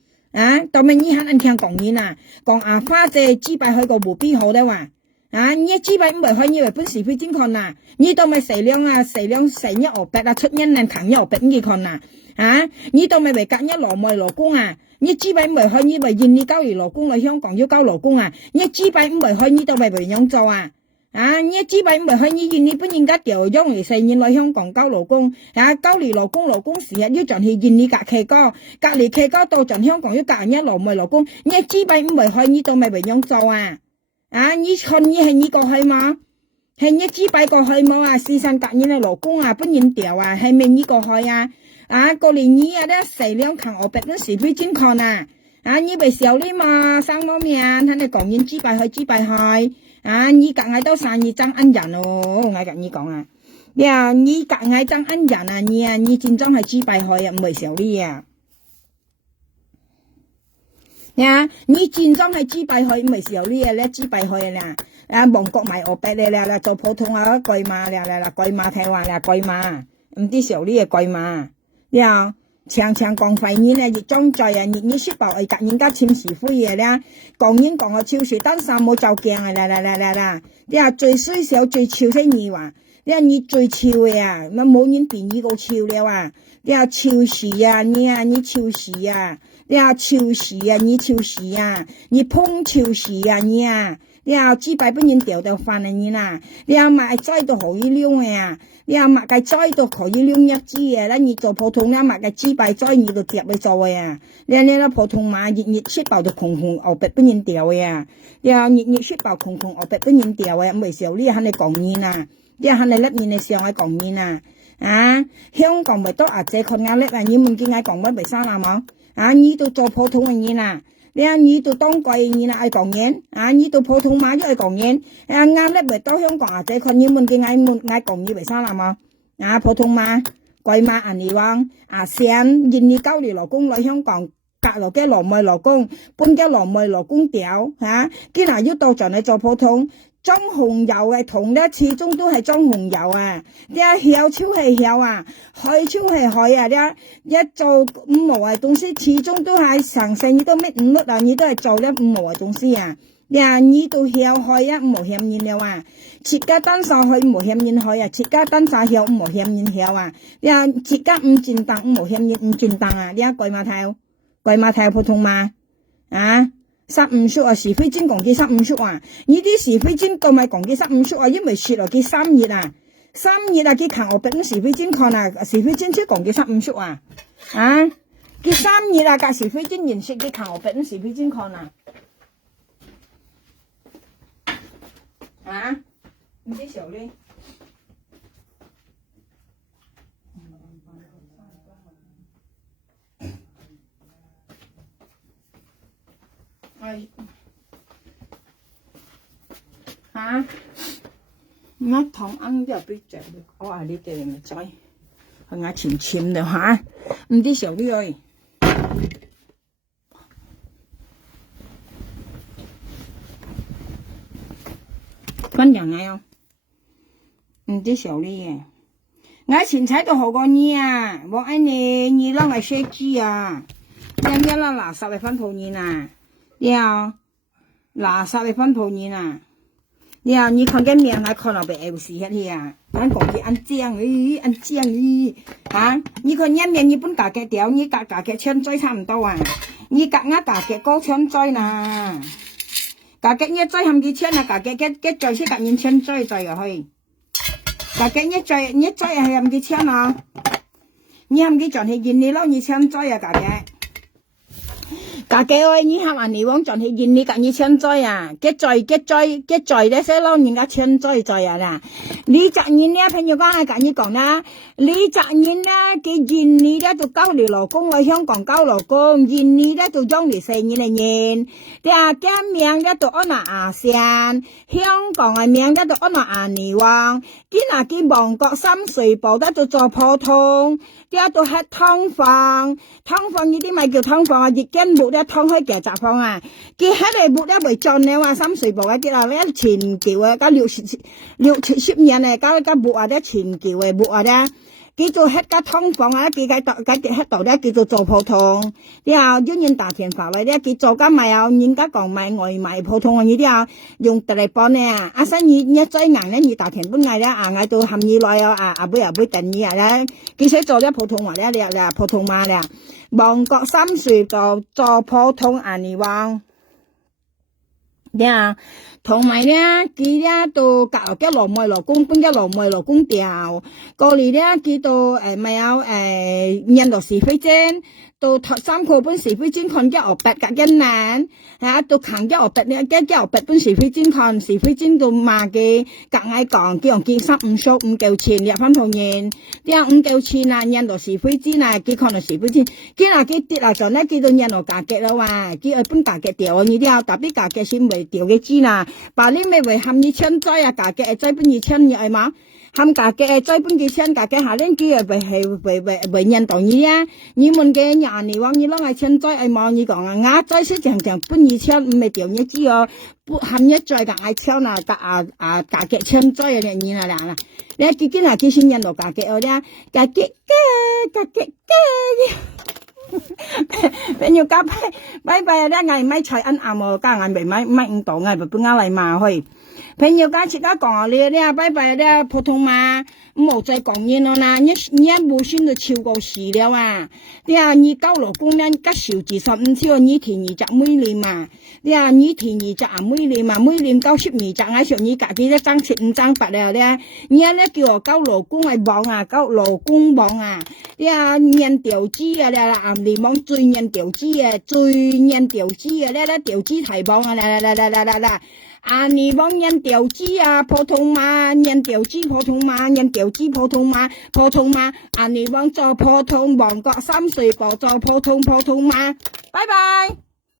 當咪你肯聽講嘢啦，講花姐支幣開個無必好的話，你支幣唔係開你為本是非真看啦，你當咪食量成一白啊，出一兩扛一白你看啦，你當咪為隔一羅妹勞工啊，你支幣唔係開你為願意交嚟勞工嚟香港要交勞工啊，你支幣唔係開你當咪為樣做啊。你支幣唔係開你願意本人家調用嚟4年來香港交勞工，交嚟勞工時日要盡係願意隔離期高到盡香港要隔人一勞咪勞工，你支幣唔係開你當咪為樣做啊？你看你係你過去嘛？係你支幣過去冇啊？時辰隔人嘅勞工啊，本人調啊，係咪你過去啊？過嚟你啊咧4兩扛我白都是非真看啊！你咪少啲嘛，生冇面，睇你講完支幣去。你隔嗌都生意爭恩人哦，我跟你講啊，你隔嗌爭恩人啊，你戰爭係支幣去啊，唔係少啲啊，你戰爭係支幣去，唔係少啲啊，你支幣去啦，亡國賣我白咧啦，做普通話貴碼啦，貴碼睇話啦，貴碼，唔啲少啲啊，貴碼，常講廢言啊，越裝載啊，你說白係隔人家簽是灰嘢啦，講人講個超市單衫冇就鏡啊啦，最衰少最超些你話，你最超嘅啊，冇人變呢個超了啊，超市啊，你超市啊，超市啊，你超市啊，你碰超市啊，支幣本人掉到飯啊你啦，買齋都可以溜啊。買個齋都可以溜一支啊！你做普通買個支幣齋你都夾去做啊！你普通買熱雪爆就空牛白本人掉啊！熱雪爆空牛白本人掉啊！唔係時候你肯你講嘢啊！你肯你甩面嘅時候講嘢啊！香港咪多這看壓力啊！你唔見我講乜為啥啦冇？你都做普通嘅嘢啦！你都當貴嘢啦，愛講嘢你都普通話都愛講嘢啱咧咪到香港這看你唔見愛講嘢為啥啦冇？普通話貴碼你話成願意交嚟勞工來香港隔落嘅勞妹勞工半嘅勞妹勞工屌既然要到盡嚟做普通裝紅油嘅同咧始終都係裝紅油啊！曉超係曉啊，開超係開啊！一做五毛嘅東西，始終都係成世你都搣唔甩啊！你都係做咧五毛嘅東西啊！你都曉開啊，五毛嫌人了啊！設家單手開五毛嫌人開啊！設家單手曉五毛嫌人曉啊！設家唔轉檔五毛嫌人唔轉檔啊！貴碼頭普通話15叔啊，是非真講嘅15叔啊，呢啲是非真個咪講嘅15叔啊，因為說落嘅3月啊，佢看我本是非真看啊，是非真即講嘅15叔啊，佢3月啊，架是非真認識嘅看我本是非真看啊，唔知少咧。我同ăn giờ bây giờ có ai đi tìm mà chơi ngã chìm chìm rồi hả唔知少啲ơi分人嗌啊唔知少啲嘢我前踩到好過你啊我愛你讓我設計啊人家啦垃圾嚟分鋪你啊垃圾嚟分鋪你啊你看見面還看到被有事迄啊，咱講佢安正你看見面你本價格條，你價格千追差唔多啊，你價格高千追啦，價格一追含幾千啊，價格一追先價錢千追入去，價格一追係含幾千啊，你含幾賺係見你撈你千追啊價大家ơi你喊anh王전係印尼嘅你千載啊結載咧些咯人家千載啊啦你責任咧朋友講係咁你講啦你責任咧佢印尼咧就交你老公來香港交老公印尼咧就將你4年嘅人嘅名咧就安那亞線香港嘅名咧就安那阿尼王佢那佢旺角深水埗咧就做普通啲都係劏房呢啲咪叫劏房啊熱間木咧劏開嘅雜房啊佢喺嚟木咧為進咧話深水埗啊佢話咧前橋啊加60年咧加木啊咧前橋嘅木啊咧叫做黑家劏房啊佢嘅黑度咧叫做普通然後因應大田法位咧佢做緊咪有人家講買外賣普通啊呢啲啊用特嚟幫咧啊新一追硬咧大田本嚟咧嗌到含意內啊杯定義啊咧佢寫做咧普通話咧普通話咧旺角深水埗做普通阿尼王同埋咧佢咧到隔嘅羅妹羅公搬嘅羅妹羅公調過嚟咧佢到咪有印度是非精到3個本是非精看嘅學白隔一難到行嘅學白咧嘅學白本是非精看是非精到罵嘅隔嗌講叫人見15數5嚿錢入翻同人5嚿錢啊印度是非精啊佢看到是非精佢嗱佢跌落咗咧佢到印度價格啦話佢本價格調呢啲特別價格先未調嘅知啦把你咪為含2000載啊價格係載本2000係嘛含價格係載本2000價格下呢佢係為印度呢啊你們嘅人嚟話你攞係1000載係冇你講啊亞載先正本2000唔係調一知哦含一載嘅係1000啊價格1000載嘅你係啦你佢見係佢先印度價格哦咧價格朋友交拜拜咧嗌咪菜ăn喎加嗌咪唔到嗌本啱嚟嘛去朋友家自家講你咧拜拜咧普通話冇再講嘢咯啦你無先就超過時了啊你交老公咧加少至15兆你填20每年嘛你填20每年嘛每年交12隻嗌上你家己咧爭7爭8了咧你咧叫我交老公係網啊交老公網啊nhận調資啊咧你網最nhận調資啊最nhận調資啊咧調資提網啊啦你網認調資啊普通話認調資普通話認調資普通話你網做普通旺角深水埗做普通話拜拜